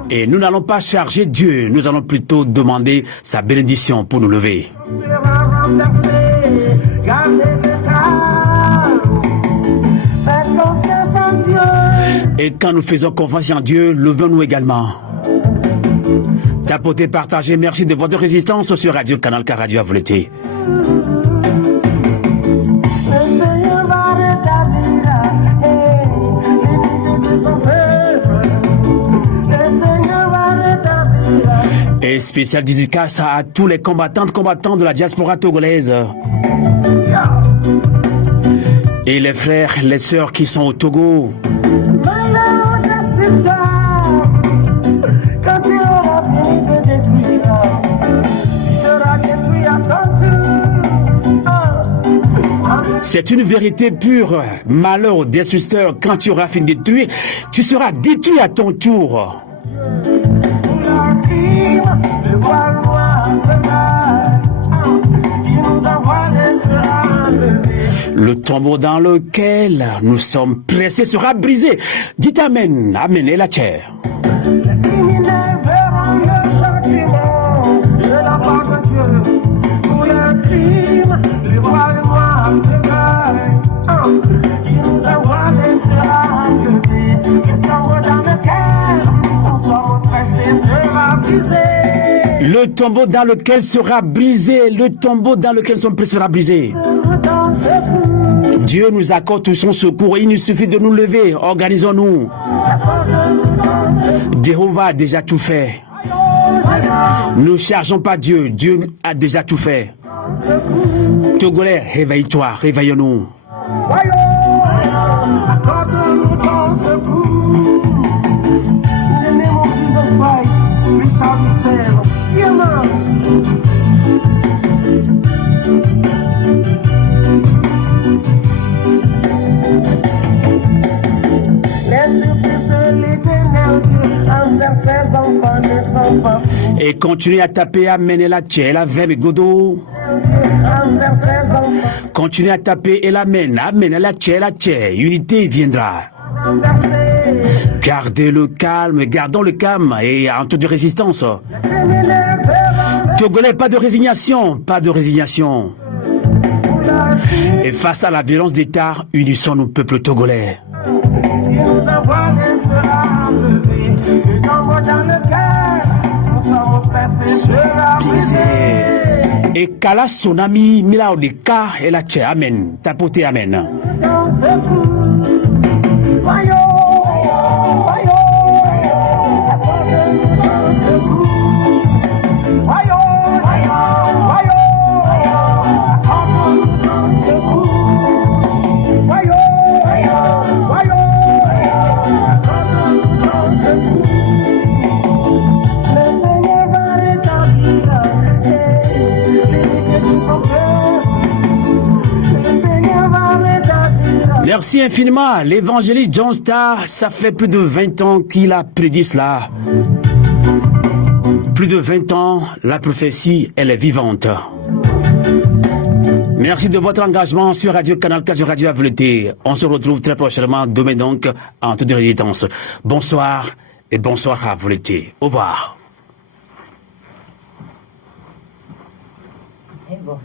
Et nous n'allons pas charger Dieu, nous allons plutôt demander sa bénédiction pour nous lever. Et quand nous faisons confiance en Dieu, levons-nous également. Tapoter, partager, merci de votre résistance sur Radio Canal K Radio à volonté. Et spécial dédicace à tous les combattants de la diaspora togolaise. Et les frères, les sœurs qui sont au Togo. C'est une vérité pure. Malheur au destructeur, quand tu auras fini de détruire, tu seras détruit à ton tour. Le tombeau dans lequel nous sommes pressés sera brisé. Dites Amen, Amen et la chair. Les criminels verront le châtiment de la part de Dieu pour leurs crimes, les voiles noirs de gueule. Il nous envoie les sera levé, le tombeau dans lequel on sommes pressés sera brisé. Le tombeau dans lequel sera brisé, le tombeau dans lequel nous sommes pressés sera brisé. Dieu nous accorde tout son secours. Il nous suffit de nous lever. Organisons-nous. Jéhovah a déjà tout fait. Ne chargeons pas Dieu. Dieu a déjà tout fait. Togolais, réveille-toi. Réveillons-nous. Accorde-nous ton secours. In the name of Jesus Christ, we shall be saved. Yeah, man. Les surprises de l'Éternel Dieu envers ses enfants ne sont pas fous. Et continuez à taper Amen et la tchè, la vem et godo. Envers ses enfants, Continuez à taper et l'Amen. Amen et la tchè. Unité viendra. renversés. Gardez le calme, gardons le calme et en toute résistance. Les criminels verront Togolais, pas de résignation, pas de résignation. leur vie. Et face à la violence d'État, unissons-nous, peuple togolais. Il nous envoie les sera levé, le tombeau dans lequel nous sommes pressés sera brisé. Et Kala Sonami, Milao de Ka et la Tchè, Amen. Tapotez Amen. Dans ce coup, voyons, voyons, accorde-nous dans ce coup. Voyons, voyons, accorde-nous dans ce coup. Voyons, voyons, accorde-nous dans ce coup. Le Seigneur va rétablir les qui sont peurs. Le Seigneur va rétablir. Merci infiniment. L'évangéliste John Star, ça fait plus de 20 ans qu'il a prédit cela. Plus de 20 ans, la prophétie, elle est vivante. Merci de votre engagement sur Radio Canal K, sur Radio Avolete. On se retrouve très prochainement, demain donc, en toute résidence. Bonsoir et bonsoir à Avolete. Au revoir. Eh, bon,